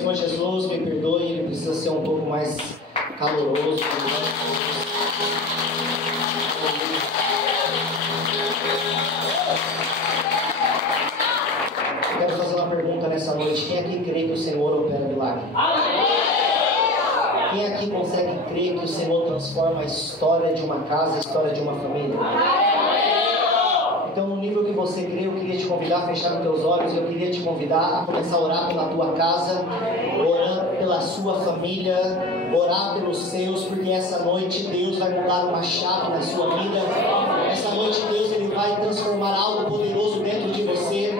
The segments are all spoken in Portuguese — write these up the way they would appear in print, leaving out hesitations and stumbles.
Senhor Jesus, me perdoe, ele precisa ser um pouco mais caloroso. Eu quero fazer uma pergunta nessa noite. Quem aqui crê que o Senhor opera milagre? Quem aqui consegue crer que o Senhor transforma a história de uma casa, a história de uma família? Então, no nível que você crê, eu queria te convidar a fechar os teus olhos. Eu queria te convidar a começar a orar pela tua casa, orar pela sua família, orar pelos seus, porque essa noite Deus vai mudar uma chave na sua vida. Essa noite Deus ele vai transformar algo poderoso dentro de você.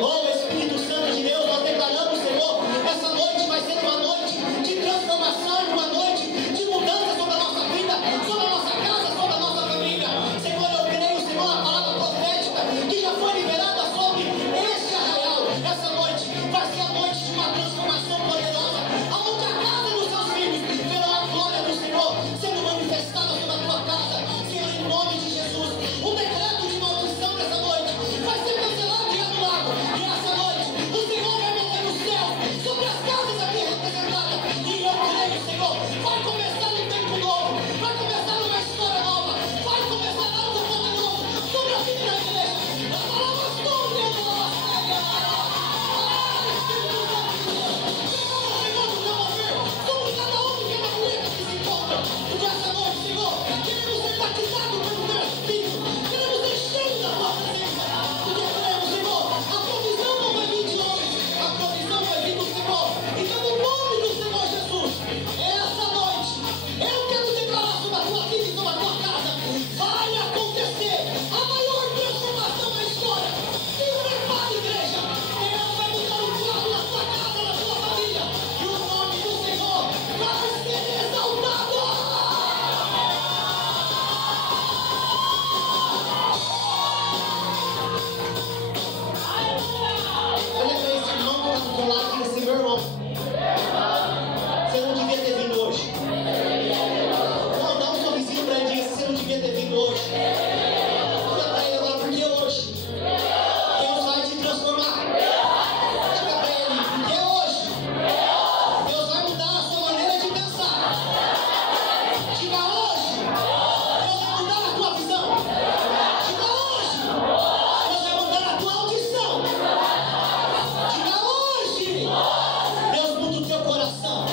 Oh Espírito Santo de Deus, nós declaramos, Senhor, essa noite vai ser uma noite de transformação, uma noite de mudança sobre a nossa vida, sobre a nossa casa, sobre a nossa família. Senhor, eu creio, Senhor, a palavra profética que já foi liberada sobre este arraial. Essa noite vai ser a noite de uma transformação poderosa, aonde a casa dos seus filhos verá a glória do Senhor sendo manifestada sobre a tua casa. Senhor, em nome de Jesus, o decreto de maldição nessa noite vai ser cancelado e anulado. E essa noite o Senhor vai mover o céu sobre as casas aqui representadas. E eu creio, Senhor, vai começar um tempo novo, vai começar uma história nova, vai começar algo poderoso sobre a vida da igreja. A palavra sobre a nossa sobre cada um que vai mulher que se encontra. Porque essa noite, Senhor, queremos ser batizados pelo teu Espírito, queremos encher da tua presença. Porque queremos, Senhor, a provisão não vai vir de homens, a provisão vai vir do Senhor. Então, no nome do Senhor Jesus, essa noite, eu quero declarar sobre a tua vida e sobre a tua casa, vai acontecer a maior transformação da história. Se prepare, igreja, Deus vai mudar o quadro na tua casa, na tua família, e o nome do Senhor vai ser exaltado. Olha para esse irmão que está do teu lado e diga assim: meu irmão, você não devia ter vindo hoje. Não, dá um sorrisinho para ele e diga assim: você não devia ter vindo hoje. Diga para ele agora: porque hoje Deus vai te transformar. Diga para ele: porque hoje Deus vai mudar a sua maneira de pensar. Diga: hoje Deus vai mudar a tua visão. Diga: hoje Deus vai mudar a tua audição. Diga: hoje Deus muda o teu coração.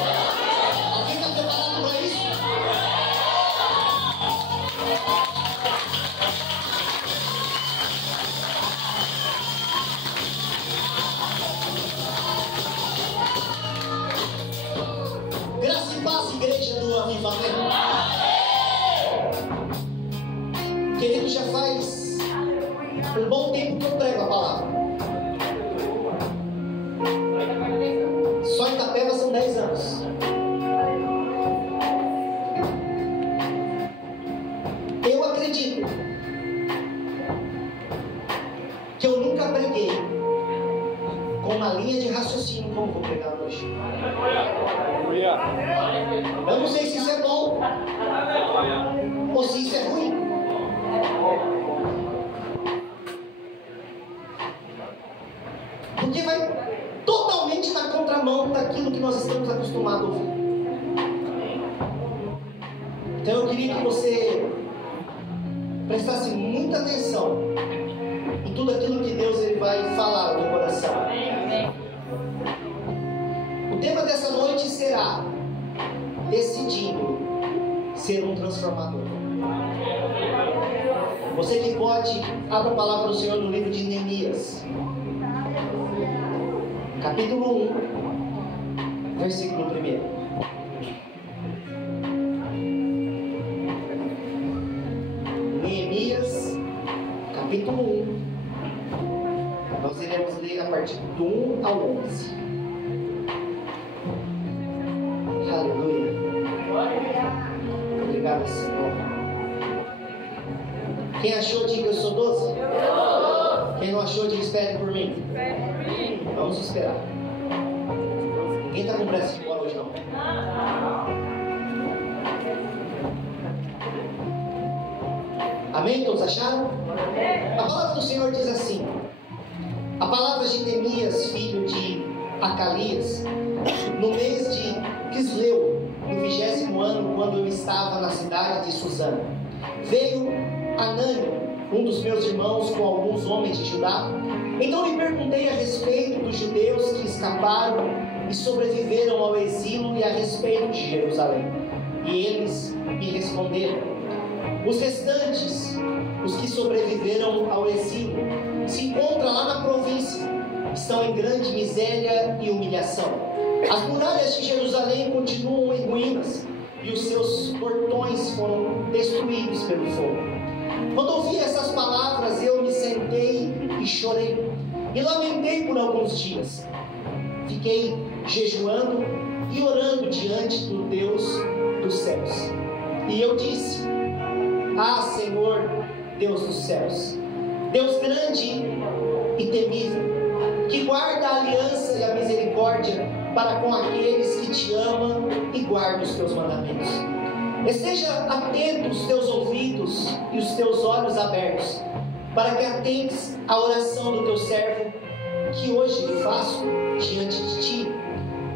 Alguém está preparado para isso? Graça e paz, igreja do Avivamento. Querido, já faz um bom tempo que eu prego a palavra. Só em Itapeva são 10 anos. Eu acredito que eu nunca preguei com uma linha de raciocínio como vou pregar hoje. Eu não sei se isso é bom ou se isso é ruim. Porque vai totalmente na contramão daquilo que nós estamos acostumados a ouvir. Então eu queria que você prestasse muita atenção em tudo aquilo que Deus ele vai falar no teu coração. O tema dessa noite será: decidindo ser um transformador. Você que pode, abra a palavra do Senhor no livro de Neemias, capítulo 1, versículo 1. Neemias, capítulo 1. Nós iremos ler a partir do 1 ao 11. Aleluia. Obrigado, Senhor. Quem achou, diga: eu sou 12. Quem não achou, diga: espere por mim. Vamos esperar. Ninguém está com pressa de ir embora hoje, não. Amém? Todos acharam? A palavra do Senhor diz assim: A palavra de Neemias, filho de Acalias, no mês de Quisleu, no 20º ano, quando eu estava na cidade de Susã, veio Anânio, um dos meus irmãos, com alguns homens de Judá. Então lhe perguntei a respeito dos judeus que escaparam e sobreviveram ao exílio e a respeito de Jerusalém. E eles me responderam: os restantes, os que sobreviveram ao exílio, se encontram lá na província, estão em grande miséria e humilhação. As muralhas de Jerusalém continuam em ruínas e os seus portões foram destruídos pelo fogo. Quando ouvi essas palavras, eu me sentei e chorei e lamentei por alguns dias. Fiquei jejuando e orando diante do Deus dos céus. E eu disse: ah, Senhor, Deus dos céus, Deus grande e temível, que guarda a aliança e a misericórdia para com aqueles que te amam e guardam os teus mandamentos. Esteja atento os teus ouvidos e os teus olhos abertos, para que atentes à oração do teu servo, que hoje lhe faço diante de ti,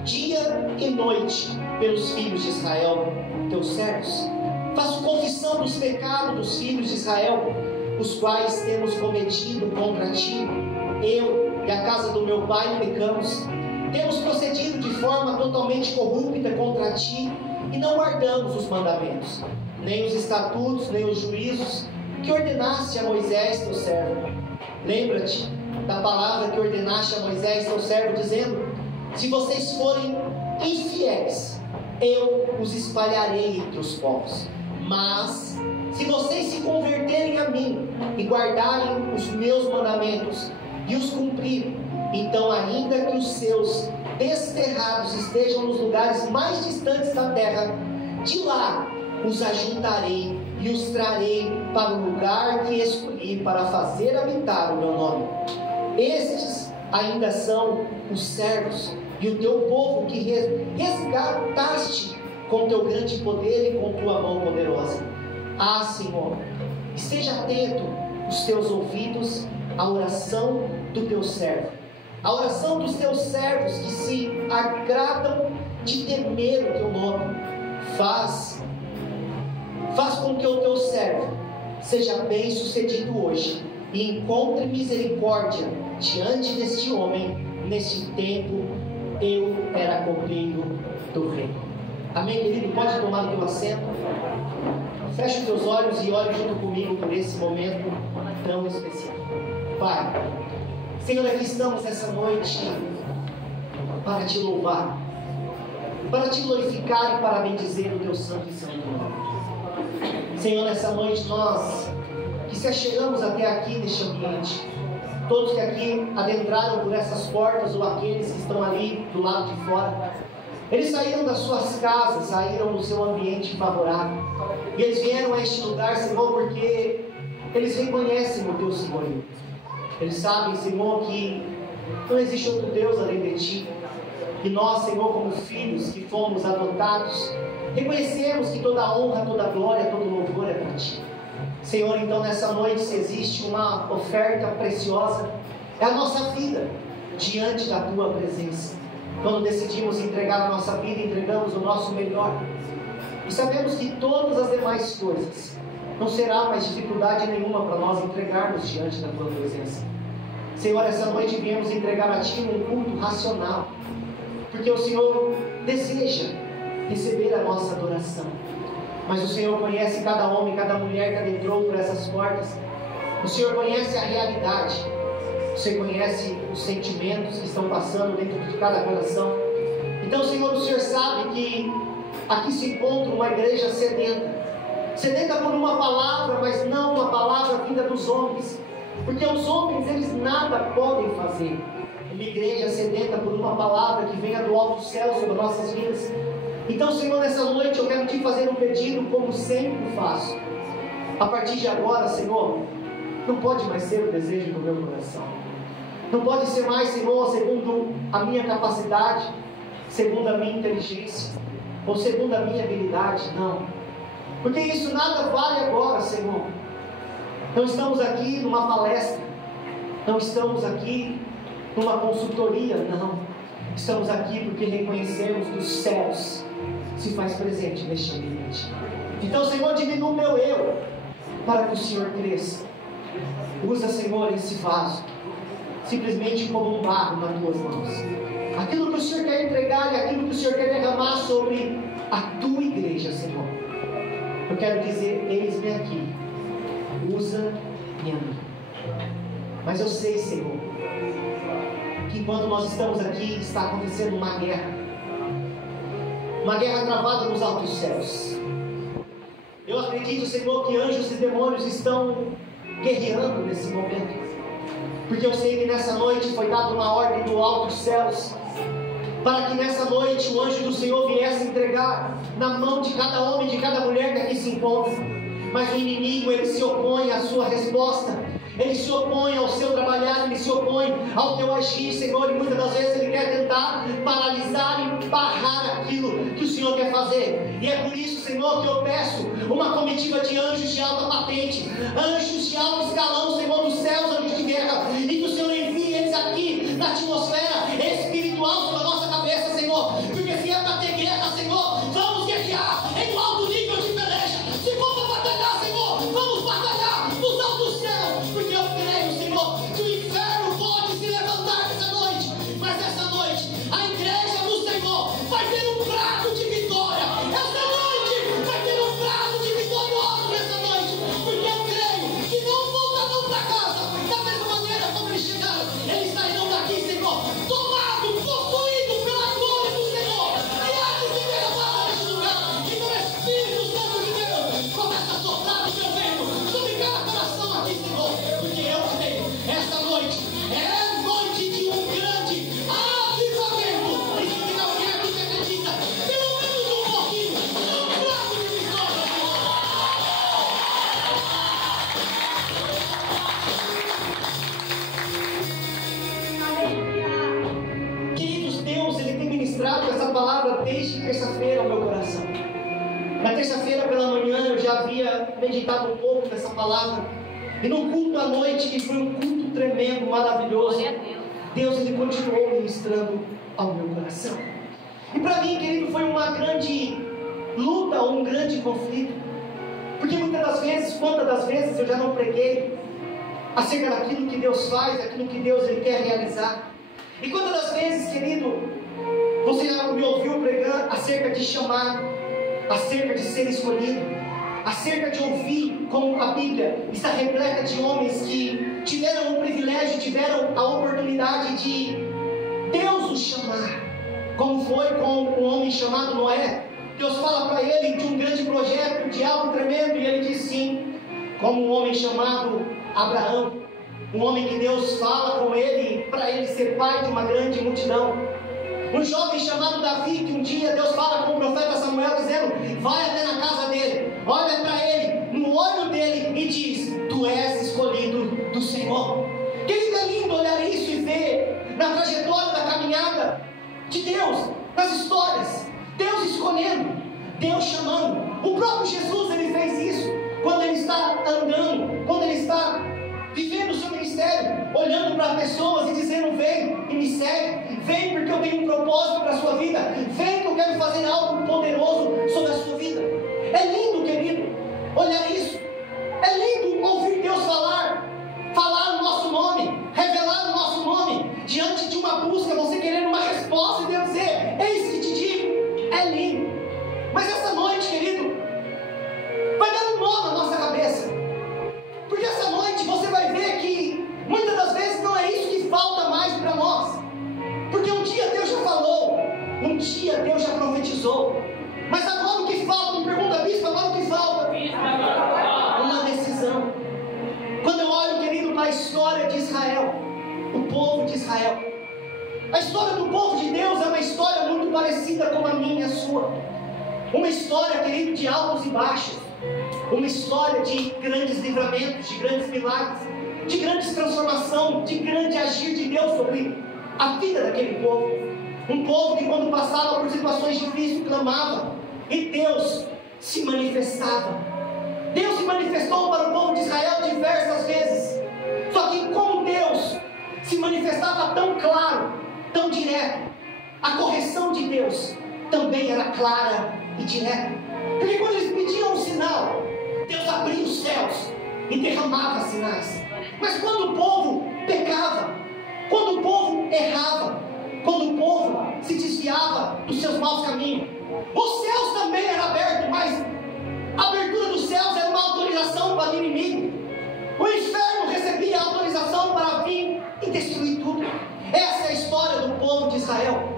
dia e noite, pelos filhos de Israel, teus servos. Faço confissão dos pecados dos filhos de Israel, os quais temos cometido contra ti. Eu e a casa do meu pai pecamos, temos procedido de forma totalmente corrupta contra ti, e não guardamos os mandamentos, nem os estatutos, nem os juízos que ordenaste a Moisés teu servo. Lembra-te da palavra que ordenaste a Moisés teu servo, dizendo: se vocês forem infiéis, eu os espalharei entre os povos. Mas se vocês se converterem a mim e guardarem os meus mandamentos e os cumprirem, então, ainda que os seus desterrados estejam nos lugares mais distantes da terra, de lá os ajuntarei e os trarei para o lugar que escolhi para fazer habitar o meu nome. Estes ainda são os servos e o teu povo que resgataste com teu grande poder e com tua mão poderosa. Ah, Senhor, esteja atento os teus ouvidos à oração do teu servo, a oração dos teus servos que se agradam de temer o teu nome. Faz com que o teu servo seja bem sucedido hoje e encontre misericórdia diante deste homem. Neste tempo eu era copleiro do rei. Amém, querido? Pode tomar o teu assento. Feche os teus olhos e ore junto comigo por esse momento tão especial. Pai, Senhor, aqui estamos essa noite para te louvar, para te glorificar e para bendizer o teu santo e santo nome. Senhor, nessa noite nós que se achegamos até aqui neste ambiente, todos que aqui adentraram por essas portas ou aqueles que estão ali do lado de fora, eles saíram das suas casas, saíram do seu ambiente favorável e eles vieram a este lugar, Senhor, porque eles reconhecem o teu senhorio. Eles sabem, Senhor, que não existe outro Deus além de ti. E nós, Senhor, como filhos que fomos adotados, reconhecemos que toda honra, toda glória, todo louvor é para ti. Senhor, então nessa noite, se existe uma oferta preciosa, é a nossa vida diante da tua presença. Quando decidimos entregar a nossa vida, entregamos o nosso melhor. E sabemos que todas as demais coisas não será mais dificuldade nenhuma para nós entregarmos diante da tua presença. Senhor, essa noite viemos entregar a ti um culto racional, porque o Senhor deseja receber a nossa adoração. Mas o Senhor conhece cada homem, cada mulher que adentrou por essas portas. O Senhor conhece a realidade. Você conhece os sentimentos que estão passando dentro de cada coração. Então, Senhor, o Senhor sabe que aqui se encontra uma igreja sedenta por uma palavra, mas não uma palavra vinda dos homens, porque os homens, eles nada podem fazer. Uma igreja sedenta por uma palavra que venha do alto céu sobre nossas vidas. Então, Senhor, nessa noite eu quero te fazer um pedido, como sempre faço. A partir de agora, Senhor, não pode mais ser o desejo do meu coração. Não pode ser mais, Senhor, segundo a minha capacidade, segundo a minha inteligência, ou segundo a minha habilidade, não. Porque isso nada vale agora, Senhor. Não estamos aqui numa palestra, não estamos aqui numa consultoria, não. Estamos aqui porque reconhecemos que os céus se faz presente neste ambiente. Então, Senhor, diminua o meu eu, para que o Senhor cresça. Usa, Senhor, esse vaso, simplesmente como um barro nas tuas mãos. Aquilo que o Senhor quer entregar e aquilo que o Senhor quer derramar sobre a tua igreja, Senhor. Eu quero dizer, eis-me aqui. Usa-me a mim. Mas eu sei, Senhor, que quando nós estamos aqui, está acontecendo uma guerra travada nos altos céus. Eu acredito, Senhor, que anjos e demônios estão guerreando nesse momento, porque eu sei que nessa noite foi dada uma ordem do alto dos céus, para que nessa noite o anjo do Senhor viesse entregar na mão de cada homem, de cada mulher que aqui se encontra. Mas o inimigo, ele se opõe à sua resposta, ele se opõe ao seu trabalhar, ele se opõe ao teu agir, Senhor, e muitas das vezes ele quer tentar paralisar e barrar aquilo que o Senhor quer fazer. E é por isso, Senhor, que eu peço uma comitiva de anjos de alta patente, anjos de alto escalão, Senhor, dos céus, anjos de guerra, e que o Senhor envie eles aqui na atmosfera espiritual sobre a nossa cabeça, Senhor, porque se é para ter guerra, Senhor, vamos guerrear em um alto nível de peleja. Se for para batalhar, Senhor, vamos batalhar nos altos céus, porque eu creio, Senhor, que o inferno pode se levantar essa noite, mas essa noite a igreja do Senhor vai ter um prato de vitória. Essa noite vai ter um prato de vitorioso nessa noite, porque eu creio que não voltarão para casa da mesma maneira como eles chegaram. Eles sairão daqui, Senhor, tomado, possuído pela glória do Senhor, e há de se derramar neste lugar. Então, Espírito Santo de Deus, começa a soprar o teu vento sobre cada coração aqui, Senhor, porque eu creio, esta noite é noite de um grande avivamento. E se tem alguém aqui que acredita, pelo menos um pouquinho, um prato de vitória, Senhor. Queridos, Deus, ele tem ministrado essa palavra desde terça-feira ao meu coração. Na terça-feira pela manhã eu já havia meditado um pouco nessa palavra, e no culto à noite, que foi um culto tremendo, maravilhoso, Deus, ele continuou ministrando ao meu coração. E para mim, querido, foi uma grande luta, um grande conflito, porque muitas das vezes, quantas das vezes eu já não preguei acerca daquilo que Deus faz, daquilo que Deus ele quer realizar. E quantas das vezes, querido, você já me ouviu pregando acerca de chamado, acerca de ser escolhido, acerca de ouvir como a Bíblia está repleta de homens que tiveram o privilégio, tiveram a oportunidade de Deus os chamar, como foi com um homem chamado Noé. Deus fala para ele de um grande projeto, de algo tremendo, e ele diz sim. Como um homem chamado Abraão, um homem que Deus fala com ele para ele ser pai de uma grande multidão. Um jovem chamado Davi, que um dia Deus fala com o profeta Samuel, dizendo: vai até na casa dele, olha para ele, no olho dele, e diz: tu és escolhido do Senhor. Querido, é lindo olhar isso e ver na trajetória da caminhada de Deus, nas histórias, Deus escolhendo, Deus chamando. O próprio Jesus, ele fez isso quando ele está andando, quando ele está vivendo o seu ministério, olhando para pessoas e dizendo: vem e me segue, vem porque eu tenho um propósito para a sua vida, vem que eu quero fazer algo poderoso sobre a sua vida. É lindo, querido, olhar isso. É lindo ouvir Deus falar o nosso nome, revelar o nosso nome, diante de uma busca, você querendo uma resposta, e Deus dizer: eis que te digo. É lindo. Mas essa noite, querido, vai dar um nó na nossa cabeça, porque essa noite você vai ver que muitas das vezes não é isso que falta mais para nós, porque um dia Deus já falou, um dia Deus já profetizou, mas agora o que falta? Me pergunta, bispo, agora o que falta? Uma decisão. Quando eu olho, querido, para a história de Israel, o povo de Israel, a história do povo de Deus é uma história muito parecida com a minha e a sua. Uma história, querido, de altos e baixos, uma história de grandes livramentos, de grandes milagres, de grandes transformações, de grande agir de Deus sobre a vida daquele povo. Um povo que, quando passava por situações difíceis, clamava, e Deus se manifestava. Deus se manifestou para o povo de Israel diversas vezes. Só que como Deus se manifestava tão claro, tão direto, a correção de Deus também era clara e direta. Porque quando eles pediam um sinal, Deus abria os céus e derramava sinais. Mas quando o povo pecava, quando o povo errava, quando o povo se desviava dos seus maus caminhos, os céus também eram abertos, mas a abertura dos céus era uma autorização para o inimigo. O inferno recebia a autorização para vir e destruir tudo. Essa é a história do povo de Israel.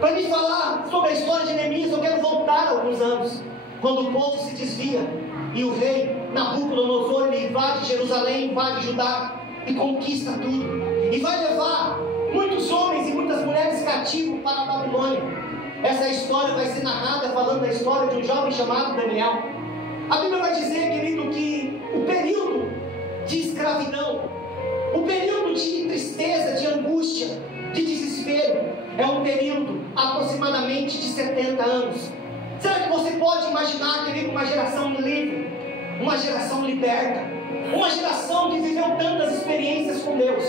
Para me falar sobre a história de Neemias, eu quero voltar alguns anos, quando o povo se desvia e o rei Nabucodonosor ele invade Jerusalém, invade Judá e conquista tudo, e vai levar muitos homens e muitas mulheres cativos para a Babilônia. Essa história vai ser narrada falando da história de um jovem chamado Daniel. A Bíblia vai dizer, querido, que o período de escravidão, o período de tristeza, de angústia, de desespero, é um período aproximadamente de 70 anos. Será que você pode imaginar, querido, uma geração livre, uma geração liberta, uma geração que viveu tantas experiências com Deus,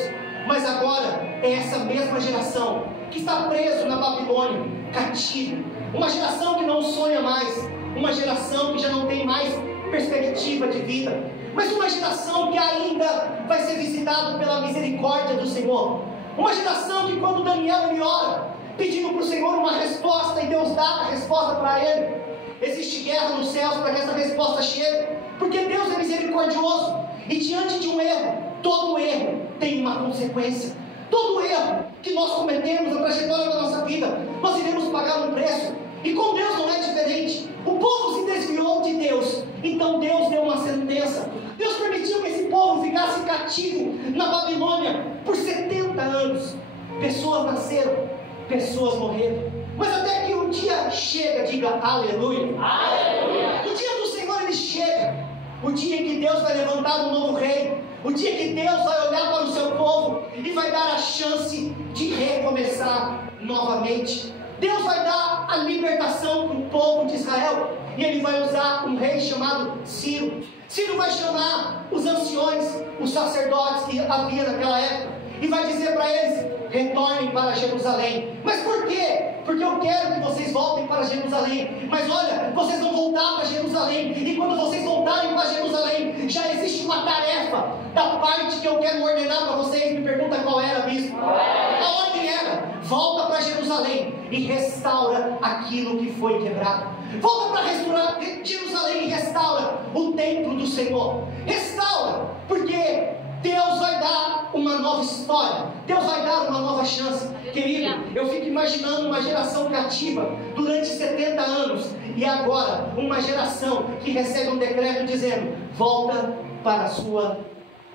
mas agora é essa mesma geração que está preso na Babilônia, cativo, uma geração que não sonha mais, uma geração que já não tem mais perspectiva de vida, mas uma geração que ainda vai ser visitada pela misericórdia do Senhor, uma geração que quando Daniel ele ora, pedindo para o Senhor uma resposta, e Deus dá a resposta para ele, existe guerra nos céus para que essa resposta chegue, porque Deus é misericordioso, e diante de um erro, todo erro tem uma consequência. Todo erro que nós cometemos na trajetória da nossa vida, nós iremos pagar um preço. E com Deus não é diferente. O povo se desviou de Deus, então Deus deu uma sentença. Deus permitiu que esse povo ficasse cativo na Babilônia por 70 anos. Pessoas nasceram, pessoas morreram, mas até que o dia chega, diga aleluia. Aleluia. O dia do Senhor ele chega, o dia em que Deus vai levantar um novo rei, o dia que Deus vai olhar para o seu povo e vai dar a chance de recomeçar novamente. Deus vai dar a libertação para o povo de Israel, e ele vai usar um rei chamado Ciro. Ciro vai chamar os anciões, os sacerdotes que havia naquela época, e vai dizer para eles: retornem para Jerusalém. Mas por quê? Porque eu quero que vocês voltem para Jerusalém. Mas olha, vocês vão voltar para Jerusalém, e quando vocês voltarem para Jerusalém, já existe uma tarefa da parte que eu quero ordenar para vocês. Me pergunta qual era, bispo? A ordem era: volta para Jerusalém e restaura aquilo que foi quebrado. Volta para restaurar Jerusalém e restaura o templo do Senhor. Restaura, porque Deus vai dar uma nova história, Deus vai dar uma nova chance. Querido, eu fico imaginando uma geração cativa durante 70 anos, e agora uma geração que recebe um decreto dizendo: volta para a sua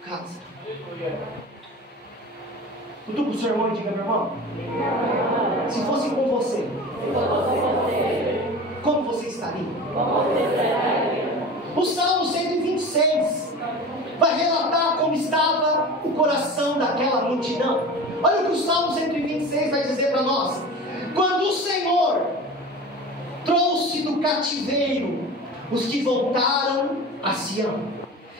casa. Tudo para o seu irmão e diga: meu irmão, se fosse com você, como você estaria? O Salmo 126 vai relatar como estava o coração daquela multidão. Olha o que o Salmo 126 vai dizer para nós: quando o Senhor trouxe do cativeiro os que voltaram a Sião,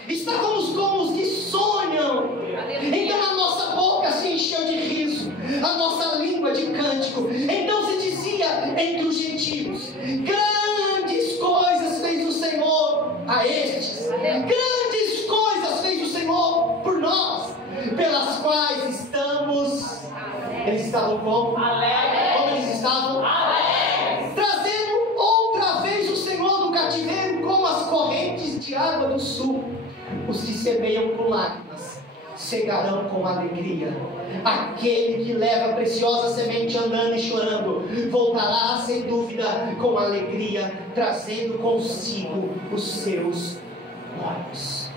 estávamos como os que sonham. Então a nossa boca se encheu de riso, a nossa língua de cântico. Então se dizia entre os gentios: grandes coisas fez o Senhor a estes, grandes coisas fez o Senhor por nós, pelas quais estamos. Eles estavam como? Como eles estavam? Trazendo outra vez o Senhor do cativeiro, como as correntes de água do sul. Os que semeiam com lágrimas cegarão com alegria. Aquele que leva a preciosa semente andando e chorando voltará sem dúvida com alegria, trazendo consigo os seus olhos.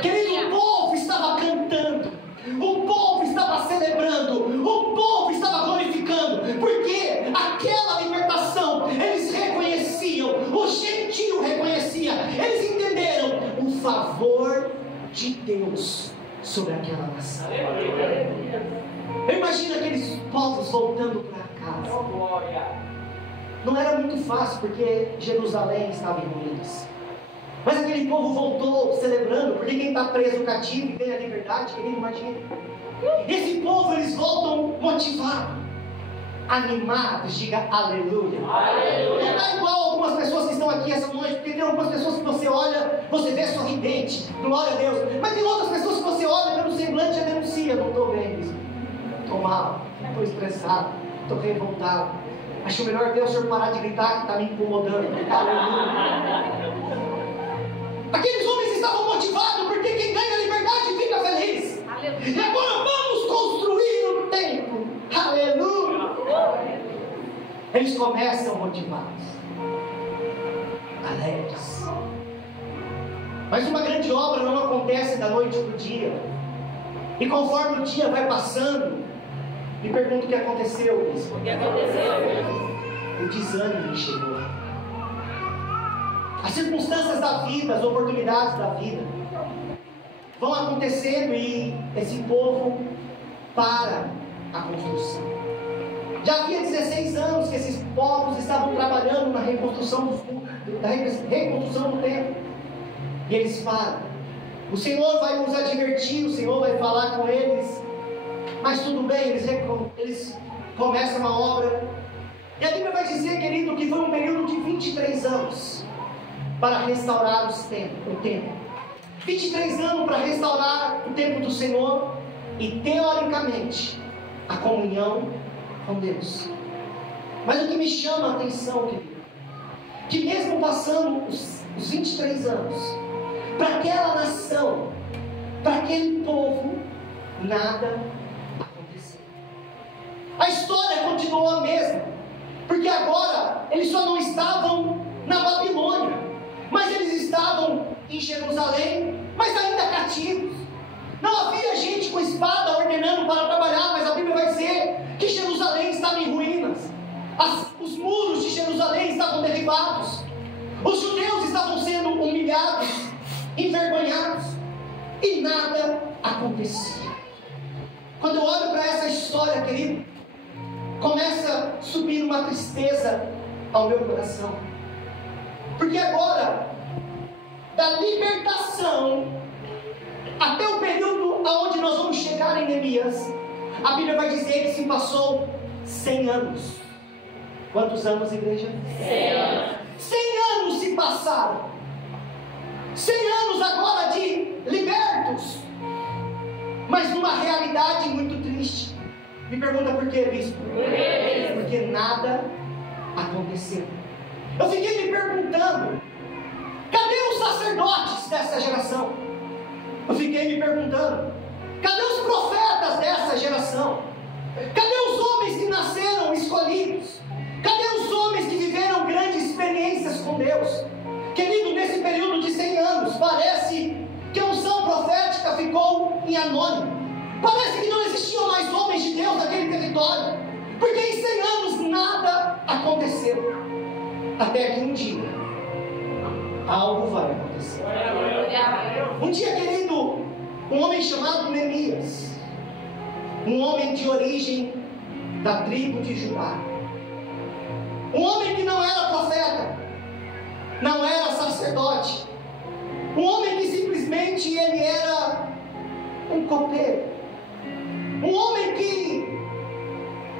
Querido, o povo estava cantando, o povo estava celebrando, o povo estava glorificando, porque aquela libertação eles reconheciam, o gentio reconhecia, eles entenderam o favor de Deus sobre aquela nação. Eu imagino aqueles povos voltando para casa. Não era muito fácil, porque Jerusalém estava em ruínas. Mas aquele povo voltou celebrando, porque quem está preso cativo e tem a liberdade, querido, imagina. Esse povo, eles voltam motivados, animados. Diga aleluia. Aleluia. Não é igual algumas pessoas que estão aqui essa noite, porque tem algumas pessoas que você olha, você vê sorridente, glória a Deus. Mas tem outras pessoas que você olha pelo semblante e já denuncia: não estou bem, estou mal, estou estressado, estou revoltado. Acho melhor Deus, o Senhor parar de gritar que está me incomodando. Aleluia. Aqueles homens estavam motivados, porque quem ganha a liberdade fica feliz. Aleluia. E agora vamos construir o templo. Aleluia. Eles começam motivados, alegres. Mas uma grande obra não acontece da noite para o dia. E conforme o dia vai passando, me pergunto o que aconteceu, bispo. O que aconteceu? O desânimo chegou. As circunstâncias da vida, as oportunidades da vida vão acontecendo e esse povo para a construção. Já havia 16 anos que esses povos estavam trabalhando na reconstrução do templo. E eles param. O Senhor vai nos advertir, o Senhor vai falar com eles. Mas tudo bem, eles começam a obra. E a Bíblia vai dizer, querido, que foi um período de 23 anos para restaurar o templo. 23 anos para restaurar o templo do Senhor e, teoricamente, a comunhão com Deus. Mas o que me chama a atenção, querido, que mesmo passando os 23 anos, para aquela nação, para aquele povo, nada aconteceu. A história continuou a mesma, porque agora eles só não estavam na Babilônia, mas eles estavam em Jerusalém, mas ainda cativos. Não havia gente com espada ordenando para trabalhar, mas a Bíblia vai dizer que Jerusalém estava em ruínas. Os muros de Jerusalém estavam derribados. Os judeus estavam sendo humilhados, envergonhados, e nada acontecia. Quando eu olho para essa história, querido, começa a subir uma tristeza ao meu coração. Porque agora, da libertação até o período aonde nós vamos chegar em Neemias, a Bíblia vai dizer que se passou 100 anos. Quantos anos, igreja? 100 anos. 100 anos se passaram. 100 anos agora de libertos, mas numa realidade muito triste. Me pergunta por quê, bispo? Porque nada aconteceu. Eu fiquei me perguntando: cadê os sacerdotes dessa geração? Eu fiquei me perguntando: cadê os profetas dessa geração? Cadê os homens que nasceram escolhidos? Cadê os homens que viveram grandes experiências com Deus? Querido, nesse período de 100 anos, parece que a unção profética ficou em anônimo. Parece que não existiam mais homens de Deus naquele território, porque em 100 anos nada aconteceu. Até que um dia, algo vai acontecer. Um dia, querido, um homem chamado Neemias, um homem de origem da tribo de Judá, um homem que não era profeta, não era sacerdote, um homem que simplesmente ele era um copeiro, um homem que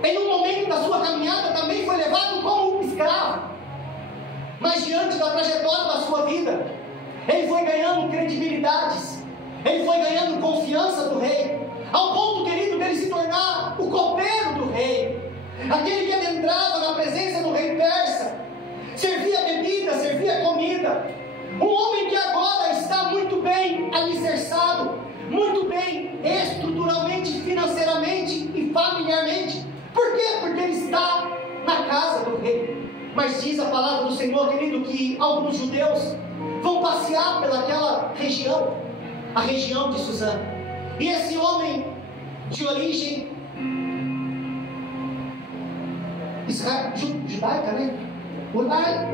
em um momento da sua caminhada também foi levado como um escravo, mas diante da trajetória da sua vida, ele foi ganhando credibilidades, ele foi ganhando confiança do rei, ao ponto, querido, dele se tornar o copeiro do rei, aquele que adentrava na presença do rei persa, servia bebida, servia comida, um homem que agora está muito bem alicerçado, muito bem estruturalmente, financeiramente e familiarmente. Por quê? Porque ele está na casa do rei. Mas diz a palavra do Senhor, querido, que alguns judeus vão passear pelaquela região, a região de Suzã, e esse homem de origem judaica, né?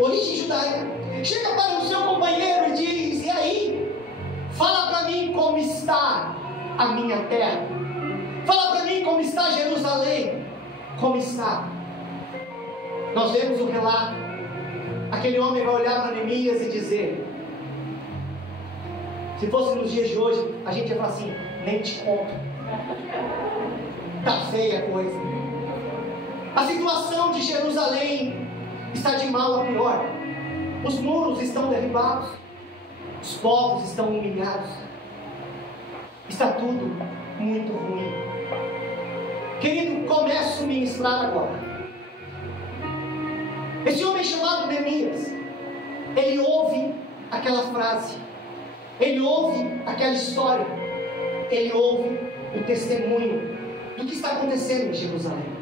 Origem judaica, chega para o seu companheiro e diz: e aí, fala para mim como está a minha terra, fala para mim como está Jerusalém, como está. Nós vemos o relato, aquele homem vai olhar para Neemias e dizer, se fosse nos dias de hoje, a gente ia falar assim: nem te conto. Está feia a coisa. A situação de Jerusalém está de mal a pior. Os muros estão derribados, os povos estão humilhados, está tudo muito ruim. Querido, começo a ministrar agora. Esse homem chamado Neemias, ele ouve aquela frase, ele ouve aquela história, ele ouve o testemunho do que está acontecendo em Jerusalém.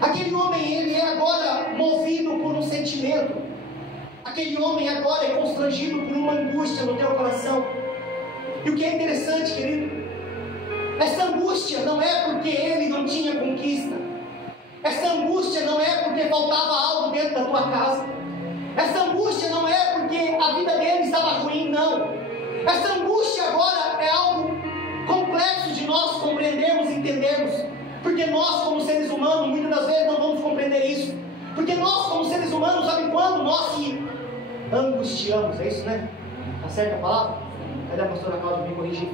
Aquele homem, ele é agora movido por um sentimento. Aquele homem agora é constrangido por uma angústia no teu coração. E o que é interessante, querido, essa angústia não é porque ele não tinha conquista. Essa angústia não é porque faltava algo dentro da tua casa. Essa angústia não é porque a vida dele estava ruim, não. Essa angústia agora é algo complexo de nós compreendermos e entendermos. Porque nós, como seres humanos, muitas das vezes não vamos compreender isso. Porque nós, como seres humanos, sabe quando nós se angustiamos? É isso, né? Tá certa a palavra? Cadê a pastora Cláudia me corrigir?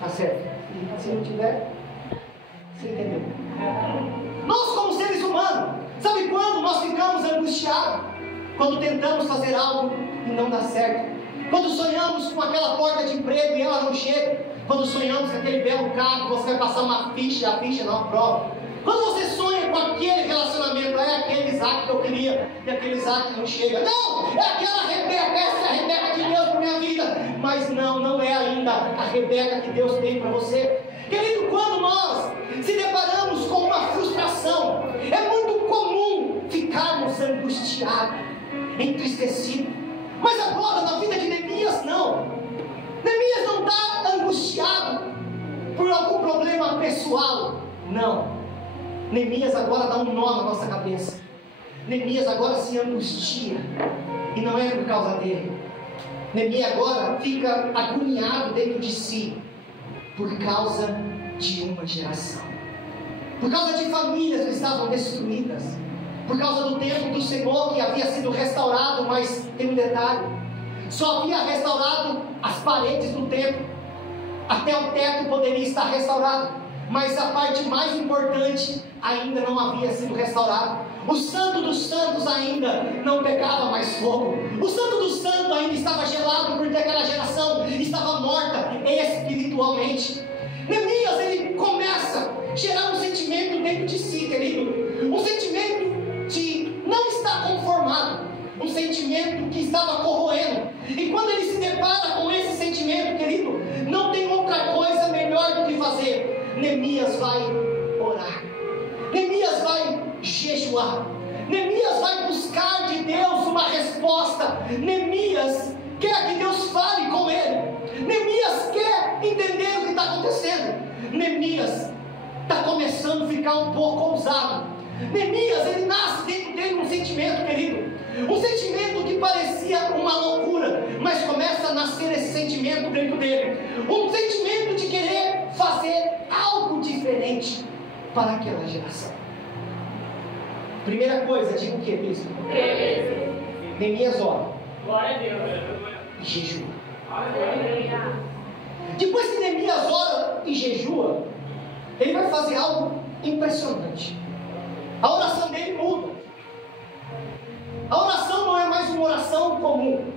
Tá certo. E se não tiver, você entendeu? Nós, como seres humanos, sabe quando nós ficamos angustiados? Quando tentamos fazer algo e não dá certo. Quando sonhamos com aquela porta de emprego e ela não chega. Quando sonhamos com aquele belo carro, você vai passar uma ficha, a ficha não aprova. Quando você sonha com aquele relacionamento, é aquele Isaac que eu queria, e aquele Isaac não chega. Não, é aquela Rebeca, essa é a Rebeca de Deus para minha vida. Mas não é ainda a Rebeca que Deus tem para você. Querido, quando nós se deparamos com uma frustração, é muito comum ficarmos angustiados, entristecidos. Mas agora, na vida de Neemias, não. Neemias não está angustiado por algum problema pessoal. Não. Neemias agora dá um nó na nossa cabeça. Neemias agora se angustia. E não é por causa dele. Neemias agora fica agoniado dentro de si. Por causa de uma geração. Por causa de famílias que estavam destruídas. Por causa do templo do Senhor que havia sido restaurado. Mas tem um detalhe. Só havia restaurado as paredes do templo. Até o teto poderia estar restaurado. Mas a parte mais importante ainda não havia sido restaurada. O Santo dos Santos ainda não pegava mais fogo. O Santo dos Santos ainda estava gelado, porque aquela geração estava morta espiritualmente. Neemias, ele começa a gerar um sentimento dentro de si, querido. Um sentimento de não estar conformado. Um sentimento que estava corroendo. E quando ele se depara com esse sentimento, querido, não tem outra coisa melhor do que fazer. Neemias vai orar. Neemias vai jejuar. Neemias vai buscar de Deus uma resposta. Neemias quer que Deus fale com ele. Neemias quer entender o que está acontecendo. Neemias está começando a ficar um pouco ousado. Neemias, ele nasce dentro dele um sentimento, querido. Um sentimento que parecia uma loucura, mas começa a nascer esse sentimento dentro dele. Um sentimento de querer fazer algo diferente para aquela geração. Primeira coisa, diga o que, bispo? Neemias ora. Glória a Deus. E jejua. Depois que Neemias ora e jejua, ele vai fazer algo impressionante. A oração dele muda. A oração não é mais uma oração comum.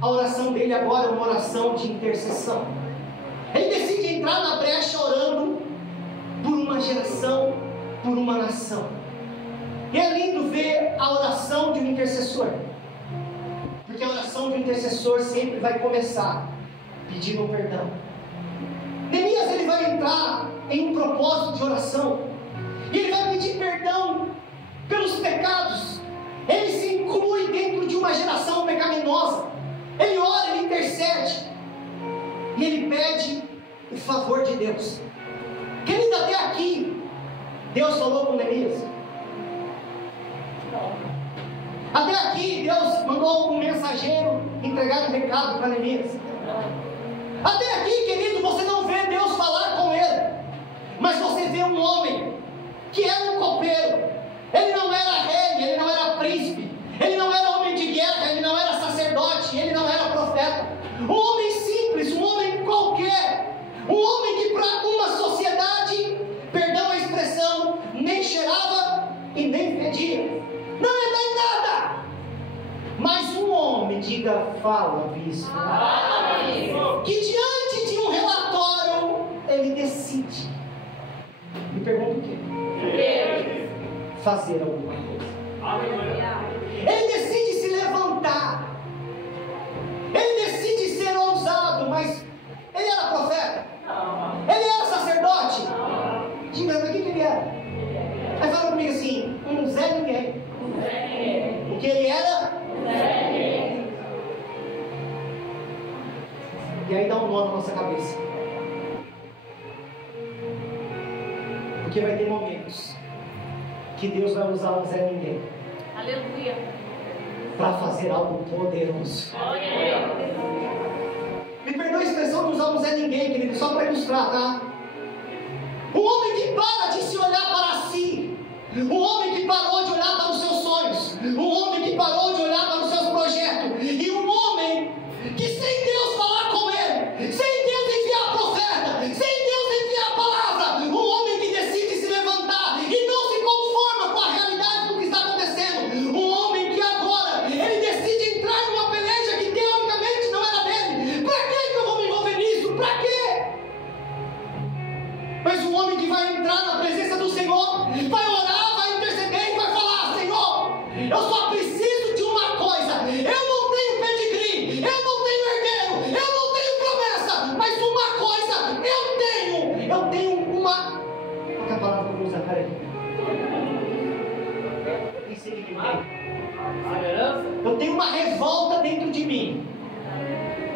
A oração dele agora é uma oração de intercessão. Ele decide entrar na brecha orando por uma geração, por uma nação. E é lindo ver a oração de um intercessor. Porque a oração de um intercessor sempre vai começar pedindo perdão. Neemias, ele vai entrar em um propósito de oração. E ele vai pedir perdão pelos pecados. Ele se inclui dentro de uma geração pecaminosa. Ele ora, ele intercede. E ele pede o favor de Deus. Querido, até aqui, Deus falou com Neemias. Até aqui, Deus mandou um mensageiro entregar um recado para Neemias. Até aqui, querido, você não vê Deus falar com ele. Mas você vê um homem que era um copeiro. Ele não era rei, ele não era príncipe, ele não era homem de guerra, ele não era sacerdote, ele não era profeta. Um homem simples, um homem qualquer, para uma sociedade, perdão a expressão, nem cheirava e nem fedia. Não ia dar em nada. Mas um homem, diga, fala, bispo, que diante de um relatório, ele decide. Me pergunta o quê? Fazer alguma coisa. Ele decide se levantar. Ele decide ser ousado, mas ele era profeta? Ele era sacerdote? Diga, mas o que ele era? Aí fala comigo assim, um Zé Ninguém. O que ele era? E aí dá um nó na nossa cabeça. Porque vai ter momentos que Deus vai usar um Zé Ninguém. Aleluia. Para fazer algo poderoso. Me perdoe a expressão de usar um Zé Ninguém, querido, só para ilustrar, tá? Um homem que para de se olhar para si. Um homem que parou de olhar para os seus sonhos. Um homem que parou de olhar para os seus projetos. E um homem que sem Deus falar com ele, sem Deus enviar profeta, sem Deus enviar a palavra, um homem que decide se levantar e não se conforma com a realidade do que está acontecendo. Um homem que agora, ele decide entrar numa peleja que teoricamente não era dele. Para que eu vou me envolver nisso? Para quê? Mas um homem que vai entrar na presença do Senhor, vai orar, vai interceder e vai falar: Senhor, eu só preciso de uma coisa. Eu não tenho pedigree, eu não tenho herdeiro, eu não tenho promessa, mas uma coisa eu tenho uma... Qual que é a palavra que eu vou usar? Peraí. Nem sei o que tem. Eu tenho uma revolta dentro de mim,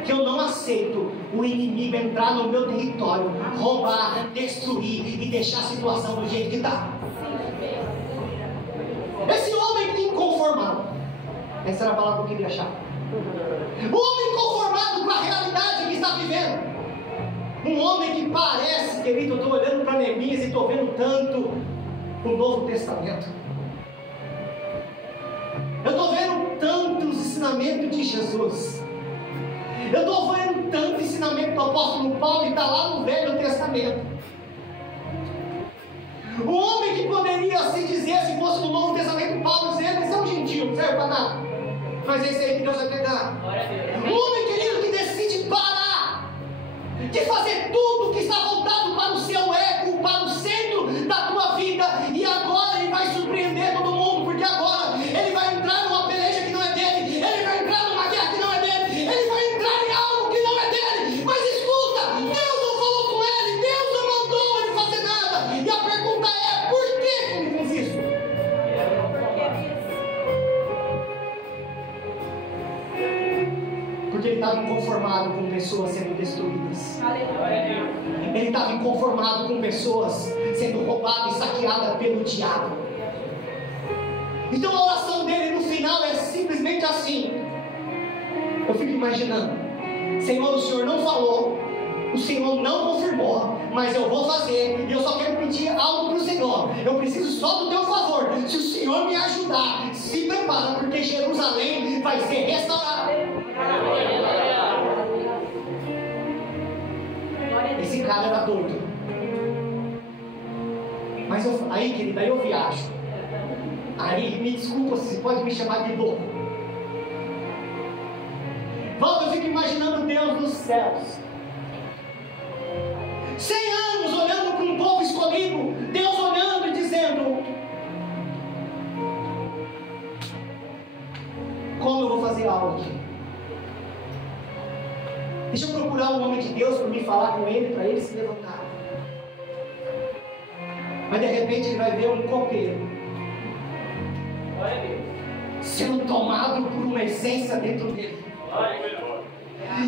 que eu não aceito o inimigo entrar no meu território, roubar, destruir e deixar a situação do jeito que está. Esse homem inconformado, essa era a palavra que eu queria achar. Um homem inconformado com a realidade que está vivendo. Um homem que parece, querido, eu estou olhando para Neemias e estou vendo tanto o Novo Testamento. Eu estou vendo tantos ensinamentos de Jesus. Eu estou vendo tanto ensinamento do apóstolo Paulo e está lá no Velho Testamento. O homem que poderia se dizer, se fosse no Novo Testamento, Paulo dizendo: esse é um gentil, não serve para nada. Mas é esse aí que Deus vai pegar. O homem, querido, que decide parar de fazer tudo que está voltado para o seu ego, para o centro da tua vida. E agora ele vai surpreender todo mundo, porque agora ele vai entrar numa peleja que não é dele. Ele vai entrar numa guerra que não é dele. Ele vai entrar em algo que não é dele. Mas escuta, Deus não falou com ele, Deus não mandou ele fazer nada. E a pergunta é: por que ele fez isso? Porque ele estava inconformado com pessoas sendo destruídas. Ele estava inconformado com pessoas sendo roubadas e saqueadas pelo diabo. Então a oração dele no final é simplesmente assim. Eu fico imaginando: Senhor, o Senhor não falou, o Senhor não confirmou, mas eu vou fazer, e eu só quero pedir algo para o Senhor. Eu preciso só do teu favor. Se o Senhor me ajudar, se prepara, porque Jerusalém vai ser restaurada. Esse cara era doido. Mas aí, querida, aí eu viajo. Aí, me desculpa, você pode me chamar de louco. Volta, eu fico imaginando Deus nos céus. 100 anos olhando para um povo escolhido, Deus olhando e dizendo: como eu vou fazer algo aqui? Deixa eu procurar um homem de Deus para me falar com ele, para ele se levantar. Mas de repente ele vai ver um copeiro sendo tomado por uma essência dentro dele,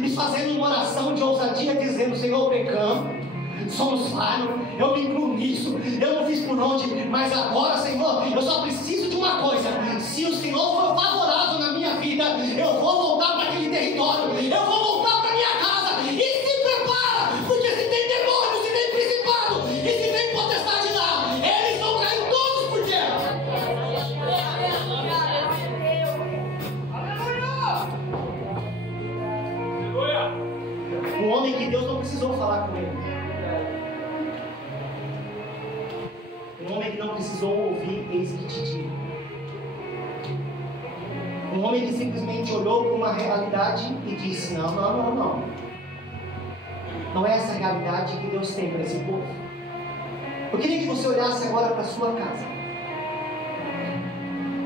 e fazendo uma oração de ousadia, dizendo: Senhor, pecamos, somos falhos, eu me incluo nisso, eu não fiz por onde, mas agora, Senhor, eu só preciso de uma coisa: se o Senhor for favorável na minha vida, eu vou voltar para aquele território, eu vou voltar para minha casa. E se prepara, porque se tem demônio, se tem principado e se tem potestade lá, eles vão cair todos por terra. Um homem que Deus não precisou falar com ele. ele não precisou ouvir, eis que te digo. Um homem que simplesmente olhou para uma realidade e disse: não. Não é essa realidade que Deus tem para esse povo. Eu queria que você olhasse agora para a sua casa.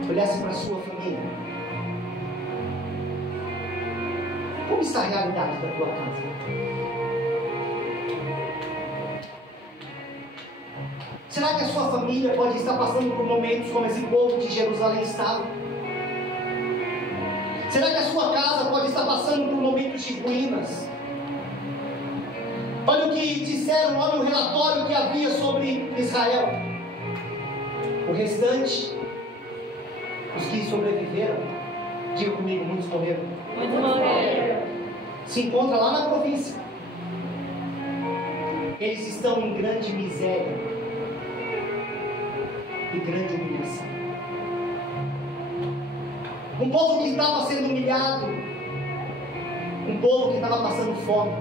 Olhasse para a sua família. Como está a realidade da tua casa? Será que a sua família pode estar passando por momentos como esse povo de Jerusalém estava? Será que a sua casa pode estar passando por momentos de ruínas? Olha o que disseram, olha o relatório que havia sobre Israel. O restante, os que sobreviveram, diga comigo, muitos morreram. Muitos morreram. Se encontra lá na província. Eles estão em grande miséria e grande humilhação. Um povo que estava sendo humilhado, um povo que estava passando fome.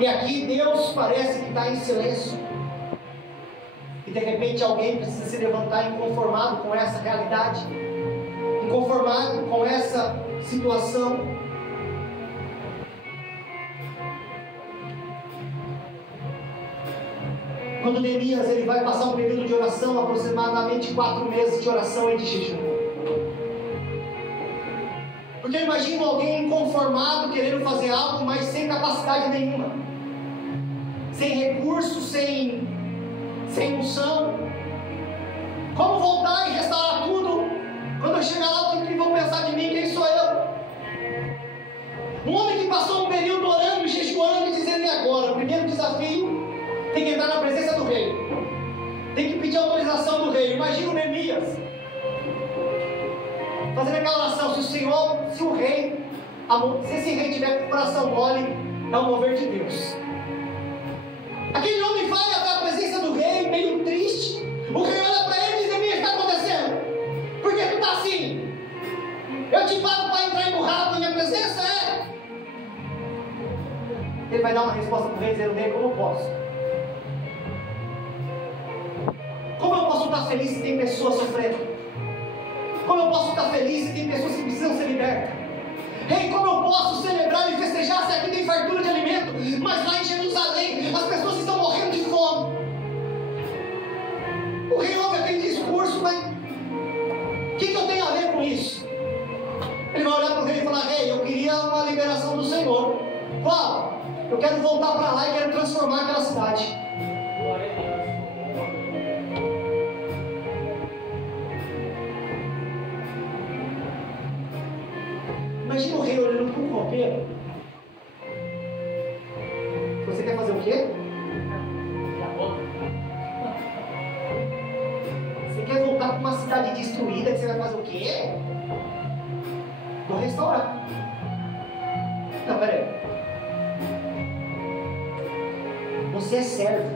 E aqui Deus parece que está em silêncio. E de repente alguém precisa se levantar inconformado com essa realidade, inconformado com essa situação. Quando Neemias ele vai passar um período de oração, aproximadamente 4 meses de oração e de jejum. Porque eu imagino alguém inconformado, querendo fazer algo, mas sem capacidade nenhuma, sem recursos, sem unção. Como voltar e restaurar tudo? Quando eu chegar lá, o que vão pensar de mim? Quem sou eu? Um homem que passou um período orando, jejuando e dizendo: e agora? O primeiro desafio, tem que entrar na presença do rei, tem que pedir autorização do rei. Imagina o Neemias fazendo aquela oração: se esse rei tiver com o coração mole, é o mover de Deus. Aquele homem vai até a presença do rei, meio triste. O rei olha para ele e diz: Neemias, o que está acontecendo? Por que tu está assim? Eu te pago para entrar emburrado na minha presença? É? Ele vai dar uma resposta para o rei, dizendo: rei, como eu posso? Como eu posso estar feliz se tem pessoas sofrendo? Como eu posso estar feliz se tem pessoas que precisam ser libertas? Rei, como eu posso celebrar e festejar se aqui tem fartura de alimento, mas lá em Jerusalém as pessoas estão morrendo de fome? O rei ouve aquele discurso, mas o que eu tenho a ver com isso? Ele vai olhar para o rei e falar: rei, eu queria uma liberação do Senhor. Qual? Eu quero voltar para lá e quero transformar aquela cidade. Imagina o rei olhando para um copeiro. Você quer fazer o quê? Você quer voltar para uma cidade destruída que você vai fazer o quê? Vou restaurar. Não, peraí. Você é servo.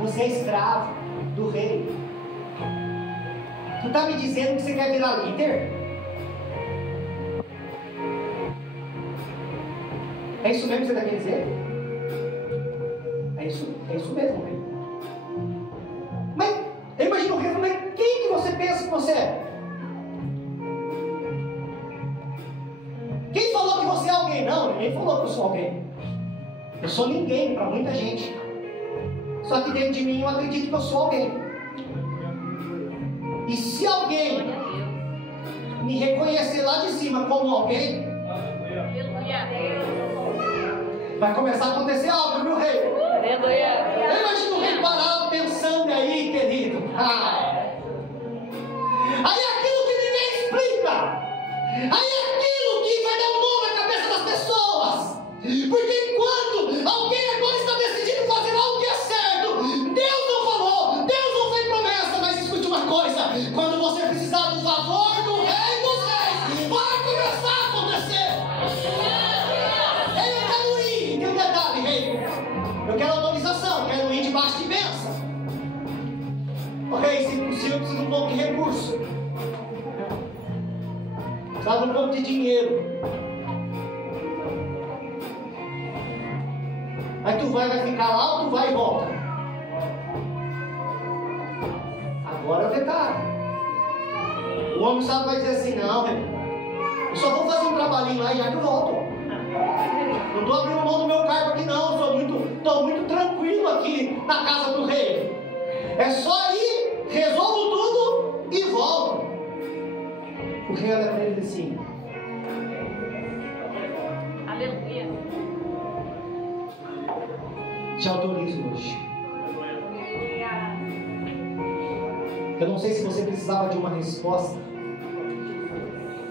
Você é escravo do rei. Tu está me dizendo que você quer virar líder? É isso mesmo que você está querendo dizer? É isso mesmo, rei. Mas eu imagino o rei falando: mas quem que você pensa que você é? Quem falou que você é alguém? Não, ninguém falou que eu sou alguém. Eu sou ninguém para muita gente. Só que dentro de mim eu acredito que eu sou alguém. E se alguém me reconhecer lá de cima como alguém, vai começar a acontecer algo, viu, rei? Eu imagino o rei parado pensando aí, querido. Aí aquilo que ninguém explica. Aí aquilo que vai dar um nó na cabeça das pessoas. Porque enquanto alguém agora está decidindo fazer algo que é certo, Deus não falou, Deus não fez promessa. Mas escute uma coisa: quando você precisar do favor do rei dos reis, vai começar a acontecer. Eu quero ir, tem um detalhe, rei. Eu quero autorização, quero ir debaixo de bênção. Rei, se possível, eu preciso de um pouco de recurso. Sabe, um pouco de dinheiro. Aí tu vai ficar lá ou tu vai e volta? Agora é o detalhe. O homem sabe, vai dizer assim, não, eu só vou fazer um trabalhinho lá e já que eu volto. Não estou abrindo mão do meu cargo aqui não, estou muito tranquilo aqui na casa do rei. É só ir, resolvo tudo e volto. O rei olha para ele assim. Aleluia. Te autorizo hoje. Eu não sei se você precisava de uma resposta.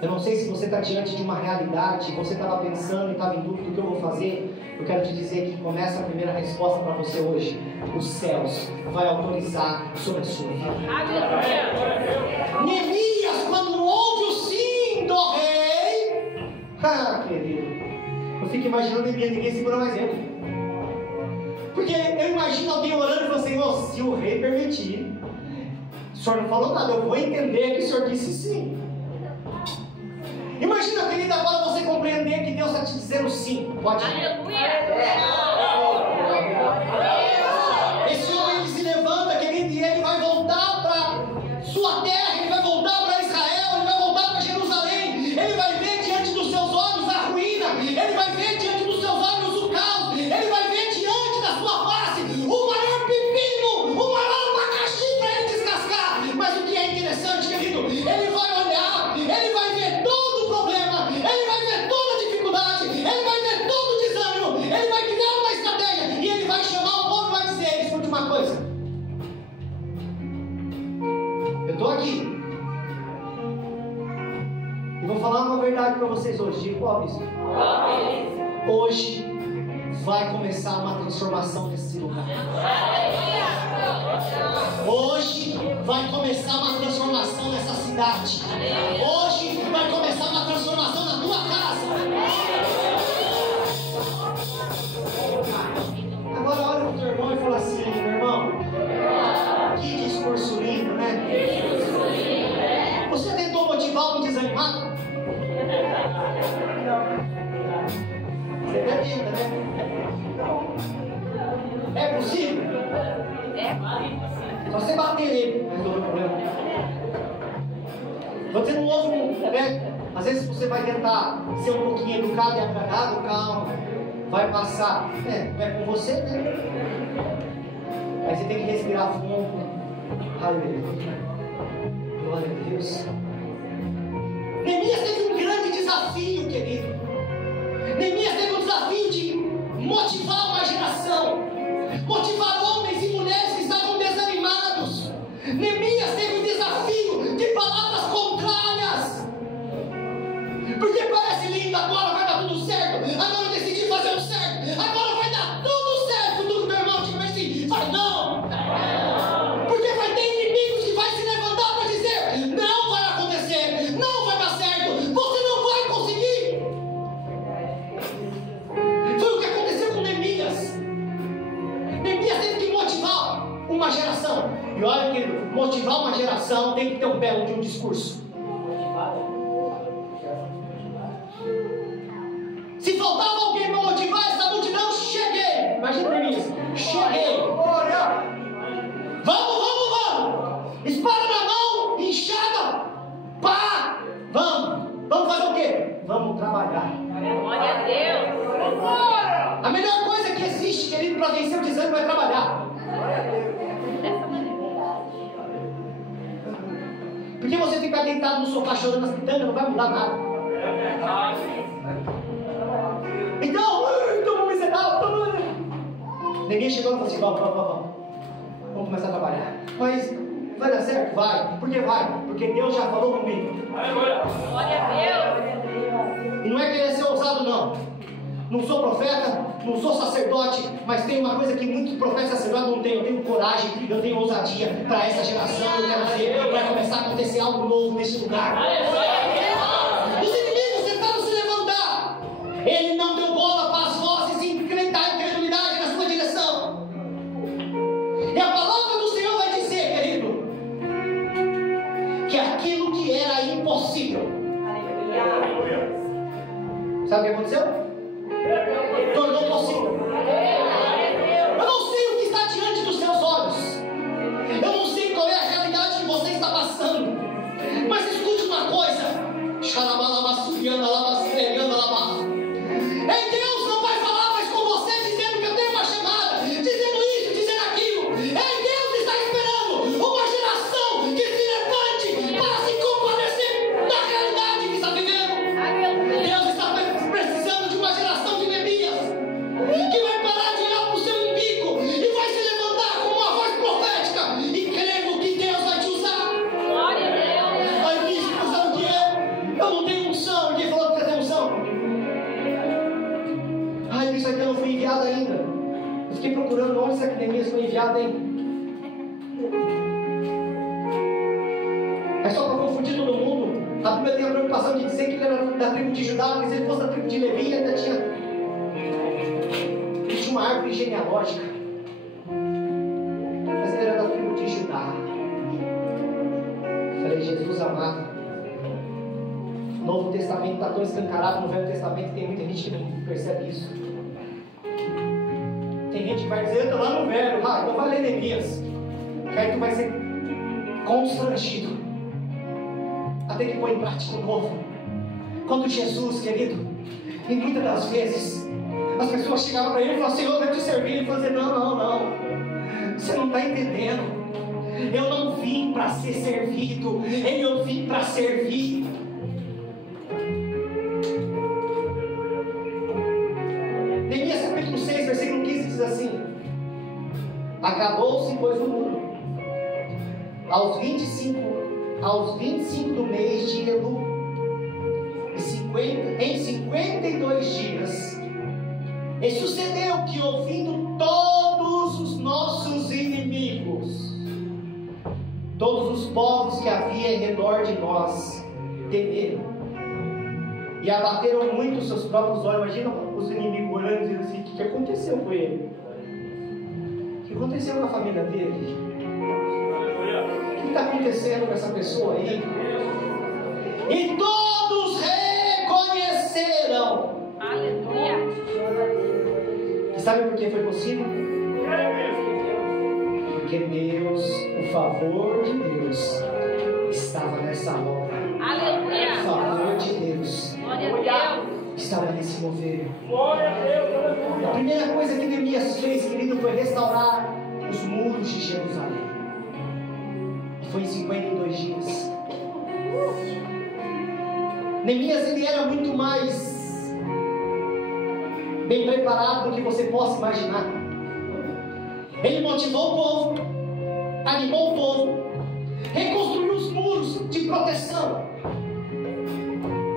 Eu não sei se você está diante de uma realidade, você estava pensando e estava em dúvida do que eu vou fazer. Eu quero te dizer que começa a primeira resposta para você hoje. Os céus vai autorizar sobre a sua vida. Neemias, quando ouve o sim do rei, querido, eu fico imaginando Neemias, ninguém segura mais ele. Porque eu imagino alguém orando e falando assim, oh, se o rei permitir, o senhor não falou nada, eu vou entender que o senhor disse sim. Imagina, querida, agora você compreender que Deus está te dizendo sim. Pode ir. Aleluia. Esse homem ele se levanta, querido, e ele vai voltar para sua terra, ele vai voltar para Israel, ele vai voltar para Jerusalém. Ele vai ver diante dos seus olhos a ruína, ele vai ver diante dos seus olhos o caos, ele vai ver diante da sua face o maior pepino, o maior abacaxi para ele descascar. Mas o que é interessante, querido, ele vai olhar, ele vai ver todo o problema, ele vai ver toda a dificuldade, ele vai ver todo o desânimo, ele vai criar uma estratégia e ele vai chamar o povo e vai dizer: escute uma coisa, eu estou aqui e vou falar uma verdade para vocês hoje. Digo, ó, bispo, hoje vai começar uma transformação nesse lugar. Hoje vai começar uma transformação nessa cidade. Hoje vai começar uma transformação na tua casa. Agora olha para o teu irmão e fala assim: meu irmão, que discurso lindo, né? Você tentou motivar um desanimado? Você tenta, né? É possível? Só você bater nele, resolver o problema. Você não ouve, né? Às vezes você vai tentar ser um pouquinho educado e agradável, calma, vai passar. É com você, né? Aí você tem que respirar fundo. Aleluia. Glória a Deus. Neemias teve um grande desafio, querido. Neemias teve um desafio de motivar uma geração, motivar homens e mulheres que estavam desanimados. Neemias teve um desafio de palavras contrárias, porque parece lindo, agora vai dar tudo certo, agora eu decidi fazer o certo, agora vai dar tudo certo. Tudo que meu irmão te vai assim, vai não, porque vai ter inimigos que vai se levantar para dizer: não vai acontecer, não vai dar certo, você não vai conseguir. Foi o que aconteceu com Neemias. Neemias teve que motivar uma geração. E olha, querido, motivar uma geração tem que ter um belo de um discurso. Se faltava alguém para motivar essa multidão, cheguei. Imagina Neemias, cheguei. Vamos. Espada na mão, enxada, pá. Vamos fazer o quê? Vamos trabalhar. Glória a Deus. A melhor coisa que existe, querido, para vencer o desânimo é trabalhar. Porque você ficar deitado no sofá chorando as pitangas não vai mudar nada. Então vamos miserável. Ninguém chegou e falou assim: vamos começar a trabalhar. Mas vai dar certo? Vai. Por que vai? Porque Deus já falou comigo. Glória a Deus. E não é querer ser ousado, não. Não sou profeta, não sou sacerdote, mas tem uma coisa que muitos profetas e sacerdotes não têm. Eu tenho coragem, eu tenho ousadia para essa geração. Eu quero dizer, vai começar a acontecer algo novo nesse lugar. Os inimigos tentaram se levantar. Ele não deu bola para as vozes e enfrentar a incredulidade na sua direção. E a palavra do Senhor vai dizer, querido, que aquilo que era impossível, sabe o que aconteceu? Tornou possível. Ei, Deus não vai falar mais com você dizendo que eu tenho uma chamada, dizendo isso, dizendo aquilo. Ei, Deus está esperando uma geração que se levante para se compadecer da realidade que está vivendo. Deus está precisando de uma geração de Neemias que vai parar de olhar para o seu umbigo e vai se levantar com uma voz profética e crer no que Deus vai te usar. Glória a Deus. Aí disse, sabe o que é? Eu não tenho unção. Ninguém falou que você tem unção. Ai, isso aqui eu não fui enviado ainda. Eu fiquei procurando onde essa Neemias foi enviado, hein? É só para confundir todo mundo. A Bíblia tem a preocupação de dizer que ele era da tribo de Judá, porque se ele fosse da tribo de Levi, ele ainda tinha uma árvore genealógica. Mas ele era da tribo de Judá. Eu falei, Jesus amado, o Novo Testamento está tão escancarado, no Velho Testamento tem muita gente que não percebe isso. Tem gente que vai dizer, eu estou lá no Velho, então vai ler Neemias, que aí tu vai ser constrangido até que põe em prática o novo. Quando Jesus, querido, e muitas das vezes as pessoas chegavam para ele e falavam, Senhor, eu quero te servir. Ele falou assim, não, você não está entendendo. Eu não vim para ser servido, eu vim para servir. Neemias capítulo 6, versículo 15 diz assim: acabou-se, pois, o muro. Aos 25 do mês de Elu, em 52 dias, e sucedeu que, ouvindo todos os nossos inimigos, todos os povos que havia em redor de nós, temeram e abateram muito os seus próprios olhos. Imagina os inimigos olhando e dizendo assim: o que aconteceu com ele? O que aconteceu na família dele? O que está acontecendo com essa pessoa aí? E todos reconheceram. Aleluia. E sabe por que foi possível? Porque Deus, o favor de Deus, estava nessa obra. Aleluia. O favor de Deus Glória a Deus. estava nesse mover. A primeira coisa que Neemias fez, querido, foi restaurar os muros de Jerusalém. E foi em 52 dias. Neemias, ele era muito mais bem preparado do que você possa imaginar. Ele motivou o povo, animou o povo, reconstruiu os muros de proteção.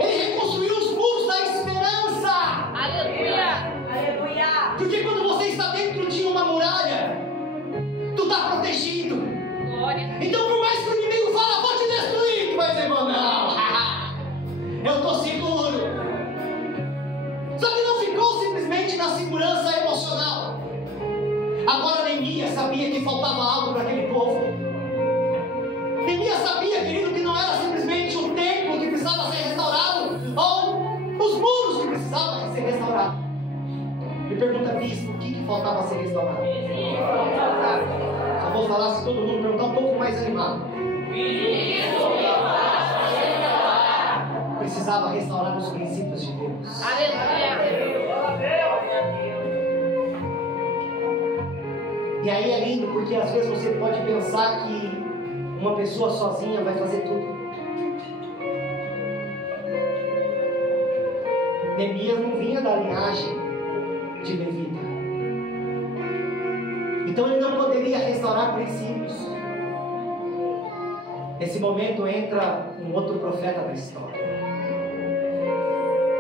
Ele reconstruiu os muros da esperança. Aleluia. Aleluia. Porque quando você está dentro de uma muralha, tu está protegido. Glória. Então, por mais que o inimigo fale, vou te destruir, tu vai dizer, não, eu estou seguro. Só que não ficou simplesmente na segurança emocional. Agora Neemias sabia que faltava algo para aquele povo. Neemias sabia, querido, que não era simplesmente o templo que precisava ser restaurado, ou os muros que precisavam ser restaurados. Me pergunta, bispo, o que faltava ser restaurado? Só vou falar se todo mundo perguntar um pouco mais animado. Precisava restaurar os princípios de Deus. Aleluia. E aí é lindo, porque às vezes você pode pensar que uma pessoa sozinha vai fazer tudo. Neemias não vinha da linhagem de Levita, então ele não poderia restaurar princípios. Nesse momento entra um outro profeta da história.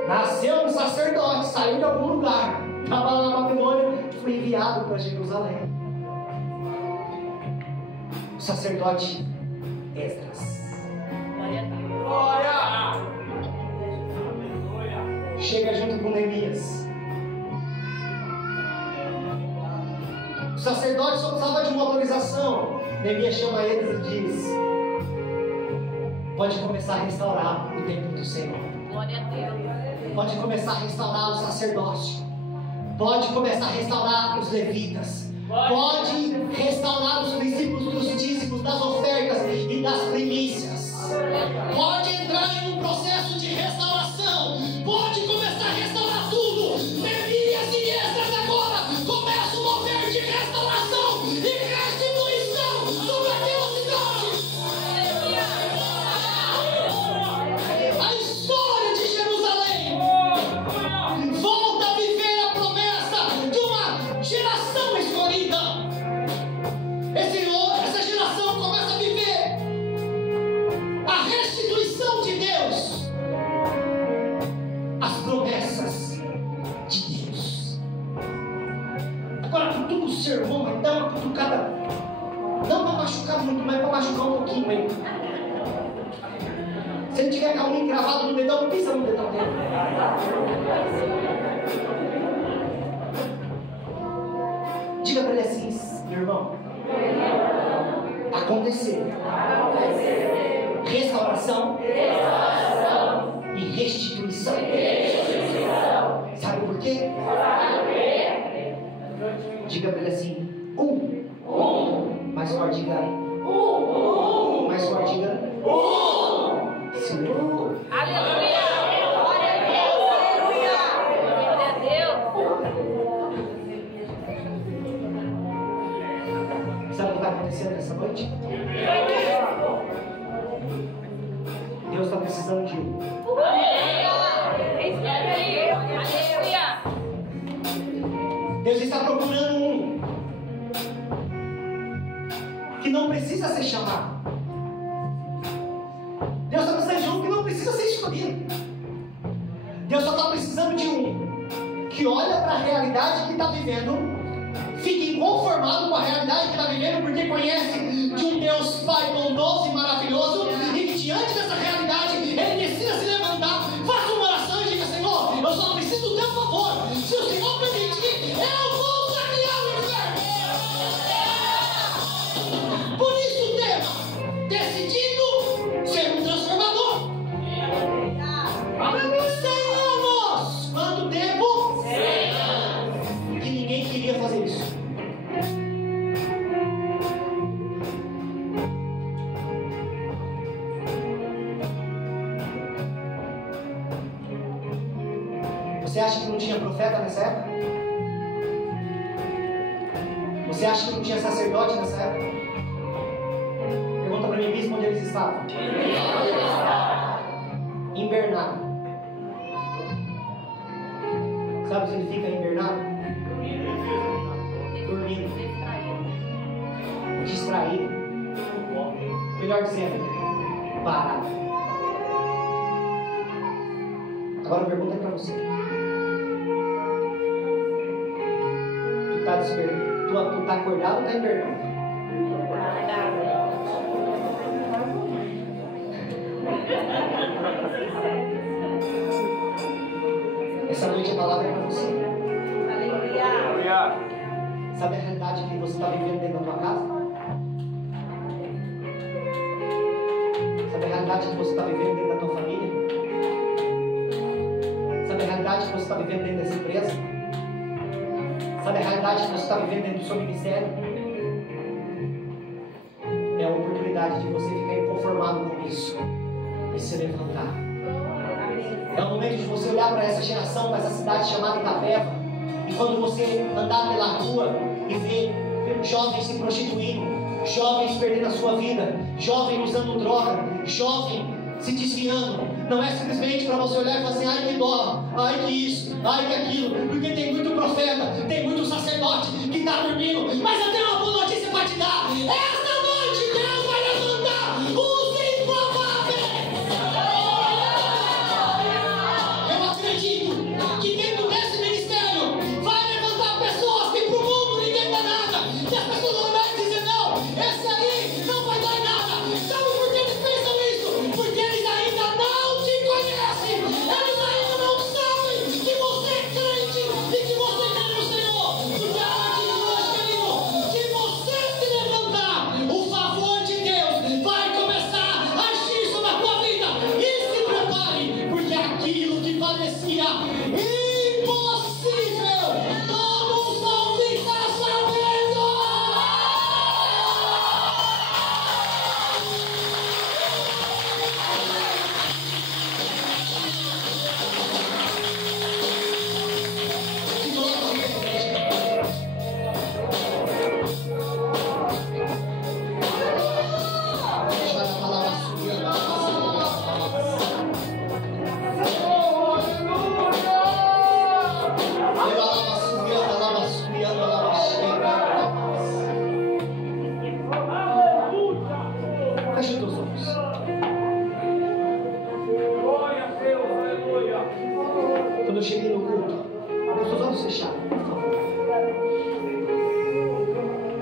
Nasceu um sacerdote, saiu de algum lugar, estava lá na Babilônia, foi enviado para Jerusalém. O sacerdote Esdras. Glória. Chega junto com Neemias. O sacerdote só precisava de uma autorização. Neemias chama eles e diz: pode começar a restaurar o templo do Senhor. Glória a Deus. Pode começar a restaurar o sacerdócio. Pode começar a restaurar os levitas. Pode restaurar os princípios dos dízimos, das ofertas e das primícias. Pode entrar em um processo de restauração. Pode começar a restaurar tudo. Memílias e extras agora começa um mover de restauração e restituição sobre aquela cidade. A história de Jerusalém volta a viver a promessa de uma geração escolhida. Essa geração começa a viver a restituição de Deus, as promessas de Deus. Agora cutuca o seu irmão, vai dar uma cutucada, não para machucar muito, mas para machucar um pouquinho aí. Se ele tiver com a unha cravada no dedão, pisa no dedão dele. Diga para ele assim, meu irmão: acontecer restauração e restituição. Sabe por quê? Diga para ele assim: mais forte, diga mais forte, diga Senhor. Aleluia! Glória a Deus! Aleluia! Glória a Deus! Sabe o que está acontecendo nessa noite? Deus está precisando de um. Aleluia! Deus está procurando um que não precisa ser chamado. Deus está precisando de um que não precisa ser escolhido. Deus só está precisando de um que olha para a realidade que está vivendo, fica inconformado com a realidade que está vivendo, porque conhece de um Deus Pai bondoso e maravilhoso, e que diante dessa realidade ele decida se levantar, faça uma oração e diga: Senhor, eu só preciso do teu favor. Se o Senhor permitir, eu vou sacriar o inferno. Por isso o tema: decidido ser um transformador. 100 anos. Quanto tempo? 100 anos. E ninguém queria fazer isso. Você acha que não tinha profeta nessa época? Você acha que não tinha sacerdote nessa época? Pergunta para mim mesmo onde eles estavam. Invernado. Sabe o que significa invernado? Dormindo. Distraído. Melhor dizendo, parado. Agora a pergunta é para você. Tu tá acordado ou tá invernado? Essa noite a palavra é para você. Aleluia! Sabe a realidade que você está vivendo dentro da tua casa? Sabe a realidade que você está vivendo dentro da tua família? Sabe a realidade que você está vivendo dentro dessa empresa? Sabe a realidade que você está vivendo dentro do seu ministério? É a oportunidade de você ficar inconformado com isso e se levantar. É o momento de você olhar para essa geração, para essa cidade chamada Itapeva, e quando você andar pela rua e ver jovens se prostituindo, jovens perdendo a sua vida, jovem usando droga, jovem se desviando, não é simplesmente para você olhar e falar assim: ai que dó, ai que isso, ai que aquilo, porque tem muito profeta, tem muito sacerdote que está dormindo. Mas eu tenho uma boa notícia para te dar: esta noite Deus vai levantar os improváveis. Eu acredito que dentro desse ministério vai levantar pessoas que para o mundo ninguém dá nada, que as pessoas vão olhar e dizer: não, esse aí não vai dar nada. Sabe por que eles pensam isso? Porque eles ainda não te conhecem, eles ainda não sabem que você é crente e que você crê no Senhor. Porque a partir de hoje, querido, se você se levantar, olhos fechados, por favor.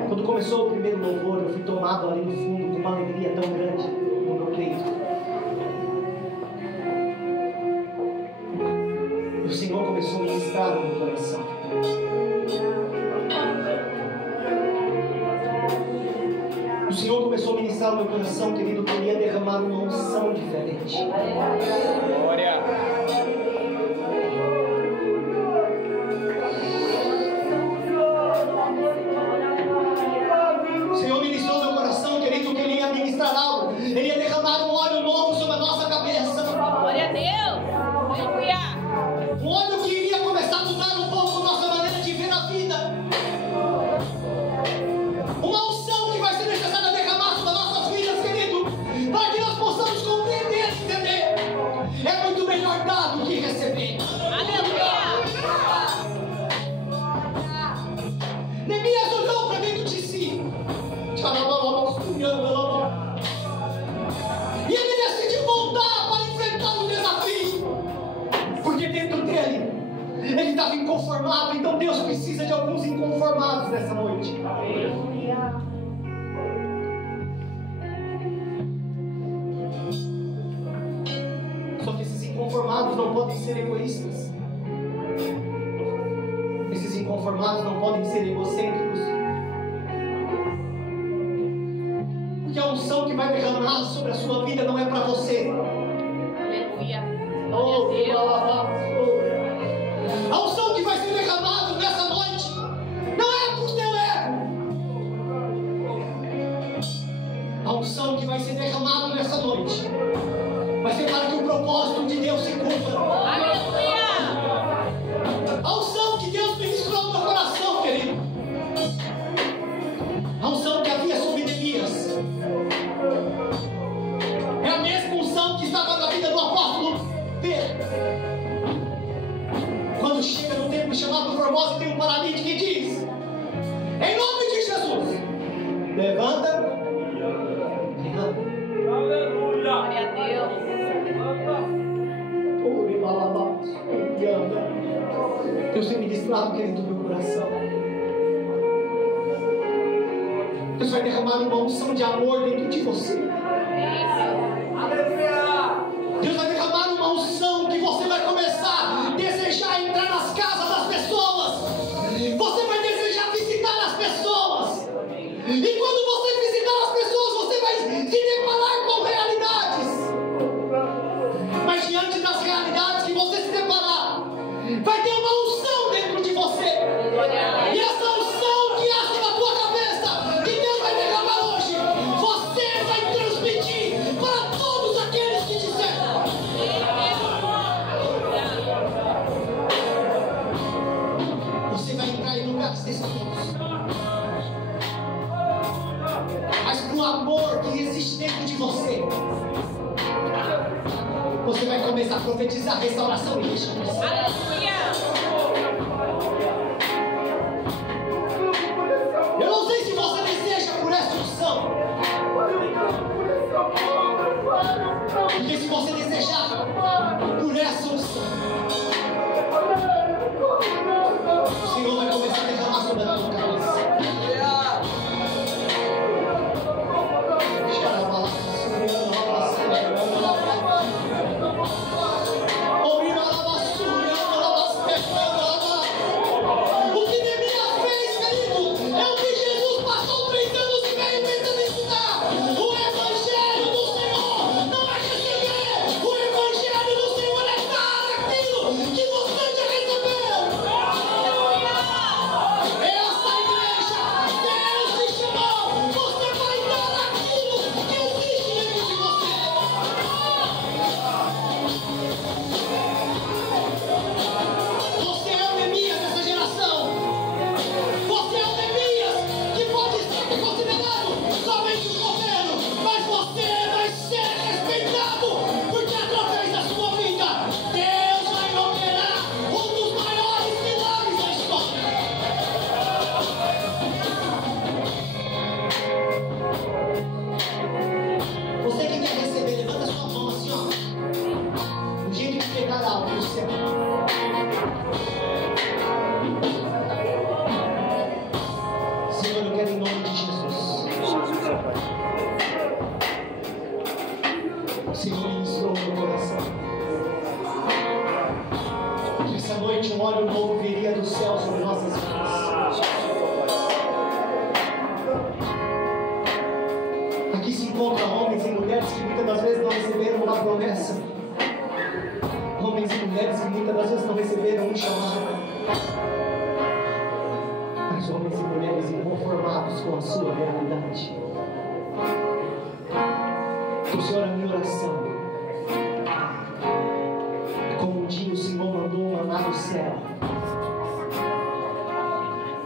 Quando começou o primeiro louvor, eu fui tomado ali no fundo com uma alegria tão grande no meu peito. E o Senhor começou a ministrar no meu coração. O Senhor começou a ministrar no meu coração, querido, que Ele ia derramar uma unção diferente. Glória! O Senhor ministrou no meu coração, querido, que Ele ia ministrar algo. Ele ia derramar um óleo novo sobre a nossa cabeça. Glória a Deus. Aleluia. Um óleo que iria começar a mudar um pouco a nossa maneira de ver a vida. Uma unção que vai ser necessária derramar sobre as nossas vidas, querido, para que nós possamos compreender e entender. É muito melhor dar do que receber. Aleluia. Neemias olhou para dentro de si. E ele decidiu voltar para enfrentar o desafio. Porque dentro dele, ele estava inconformado. Então Deus precisa de alguns inconformados nessa noite. Só que esses inconformados não podem ser egoístas. Esses inconformados não podem ser egocêntricos. Porque a unção que vai derramar sobre a sua vida não é para você. Aleluia. Oh, Glória a a unção que vai ser derramada nessa noite não é para o teu ego. A unção que vai ser derramada nessa noite vai ser para que o propósito de Deus se cumpra. Deus. Aleluia. A unção que Deus ministrou no meu coração, querido. A unção que havia sobre Neemias é a mesma unção que estava na vida do apóstolo Pedro. Quando chega no templo chamado Formosa, tem um paralítico que diz: em nome de Jesus, levanta. Glória a Deus. Deus tem ministrado, querido, no meu coração. Deus vai derramar uma unção de amor dentro de você. Deus vai derramar uma unção que você vai começar a desejar entrar nas casas das pessoas. Você vai desejar visitar as pessoas. E quando você visitar as pessoas, você vai se deparar com realidades. Mas diante das realidades que você se deparar, vai ter uma unção dentro de você. E essa unção que há sobre a tua cabeça, que Deus vai derramar hoje, você vai transmitir para todos aqueles que te cercam. Você vai entrar em lugares desconhecidos. Mas pro amor que existe dentro de você, você vai começar a profetizar restauração e restituição. Aleluia. Eu não sei se você deseja por essa unção. Porque se você desejar por essa unção, o Senhor vai começar a derramar sobre a tua cabeça. os homens e mulheres inconformados com a sua realidade. O Senhor, a minha oração, como um dia o Senhor mandou um maná do céu,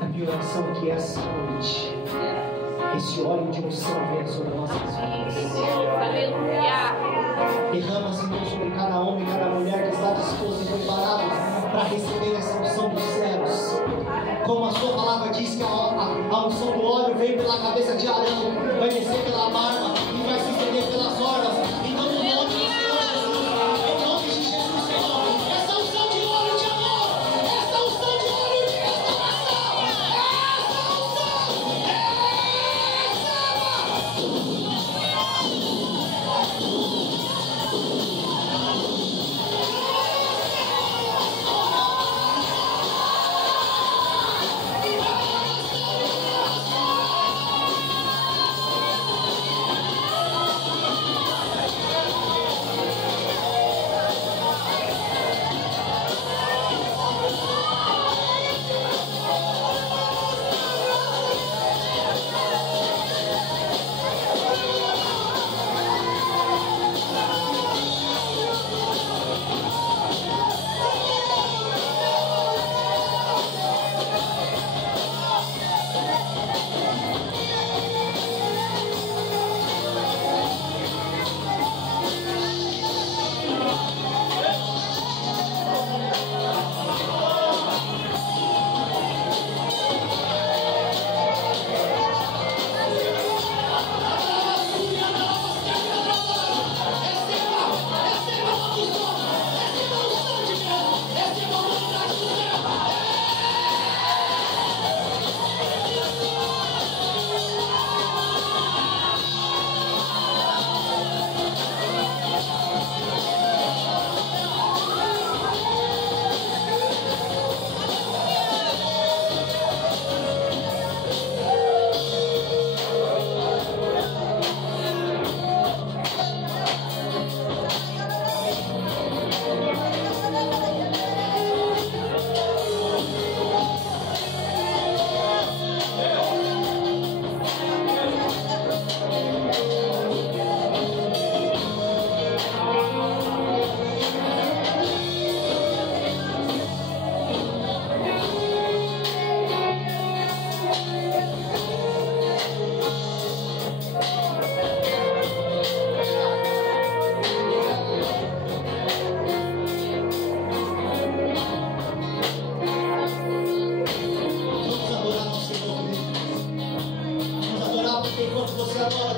a minha oração é que essa noite esse óleo de unção venha sobre nossas vidas. Aleluia. Derrama, Senhor, sobre cada homem e cada mulher que está disposto e preparado para receber essa unção dos céus. Como a sua palavra diz que a unção do óleo veio pela cabeça de Arão, vai descer pela barba e vai se estender pelas orlas. Então, no nome do Senhor Jesus, em nome de Jesus, Senhor, essa unção de óleo de amor, essa unção de óleo de restauração, essa unção,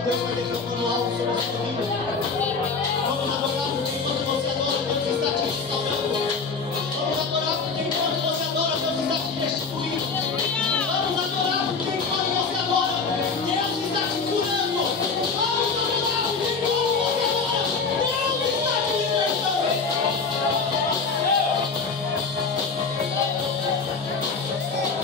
Deus vai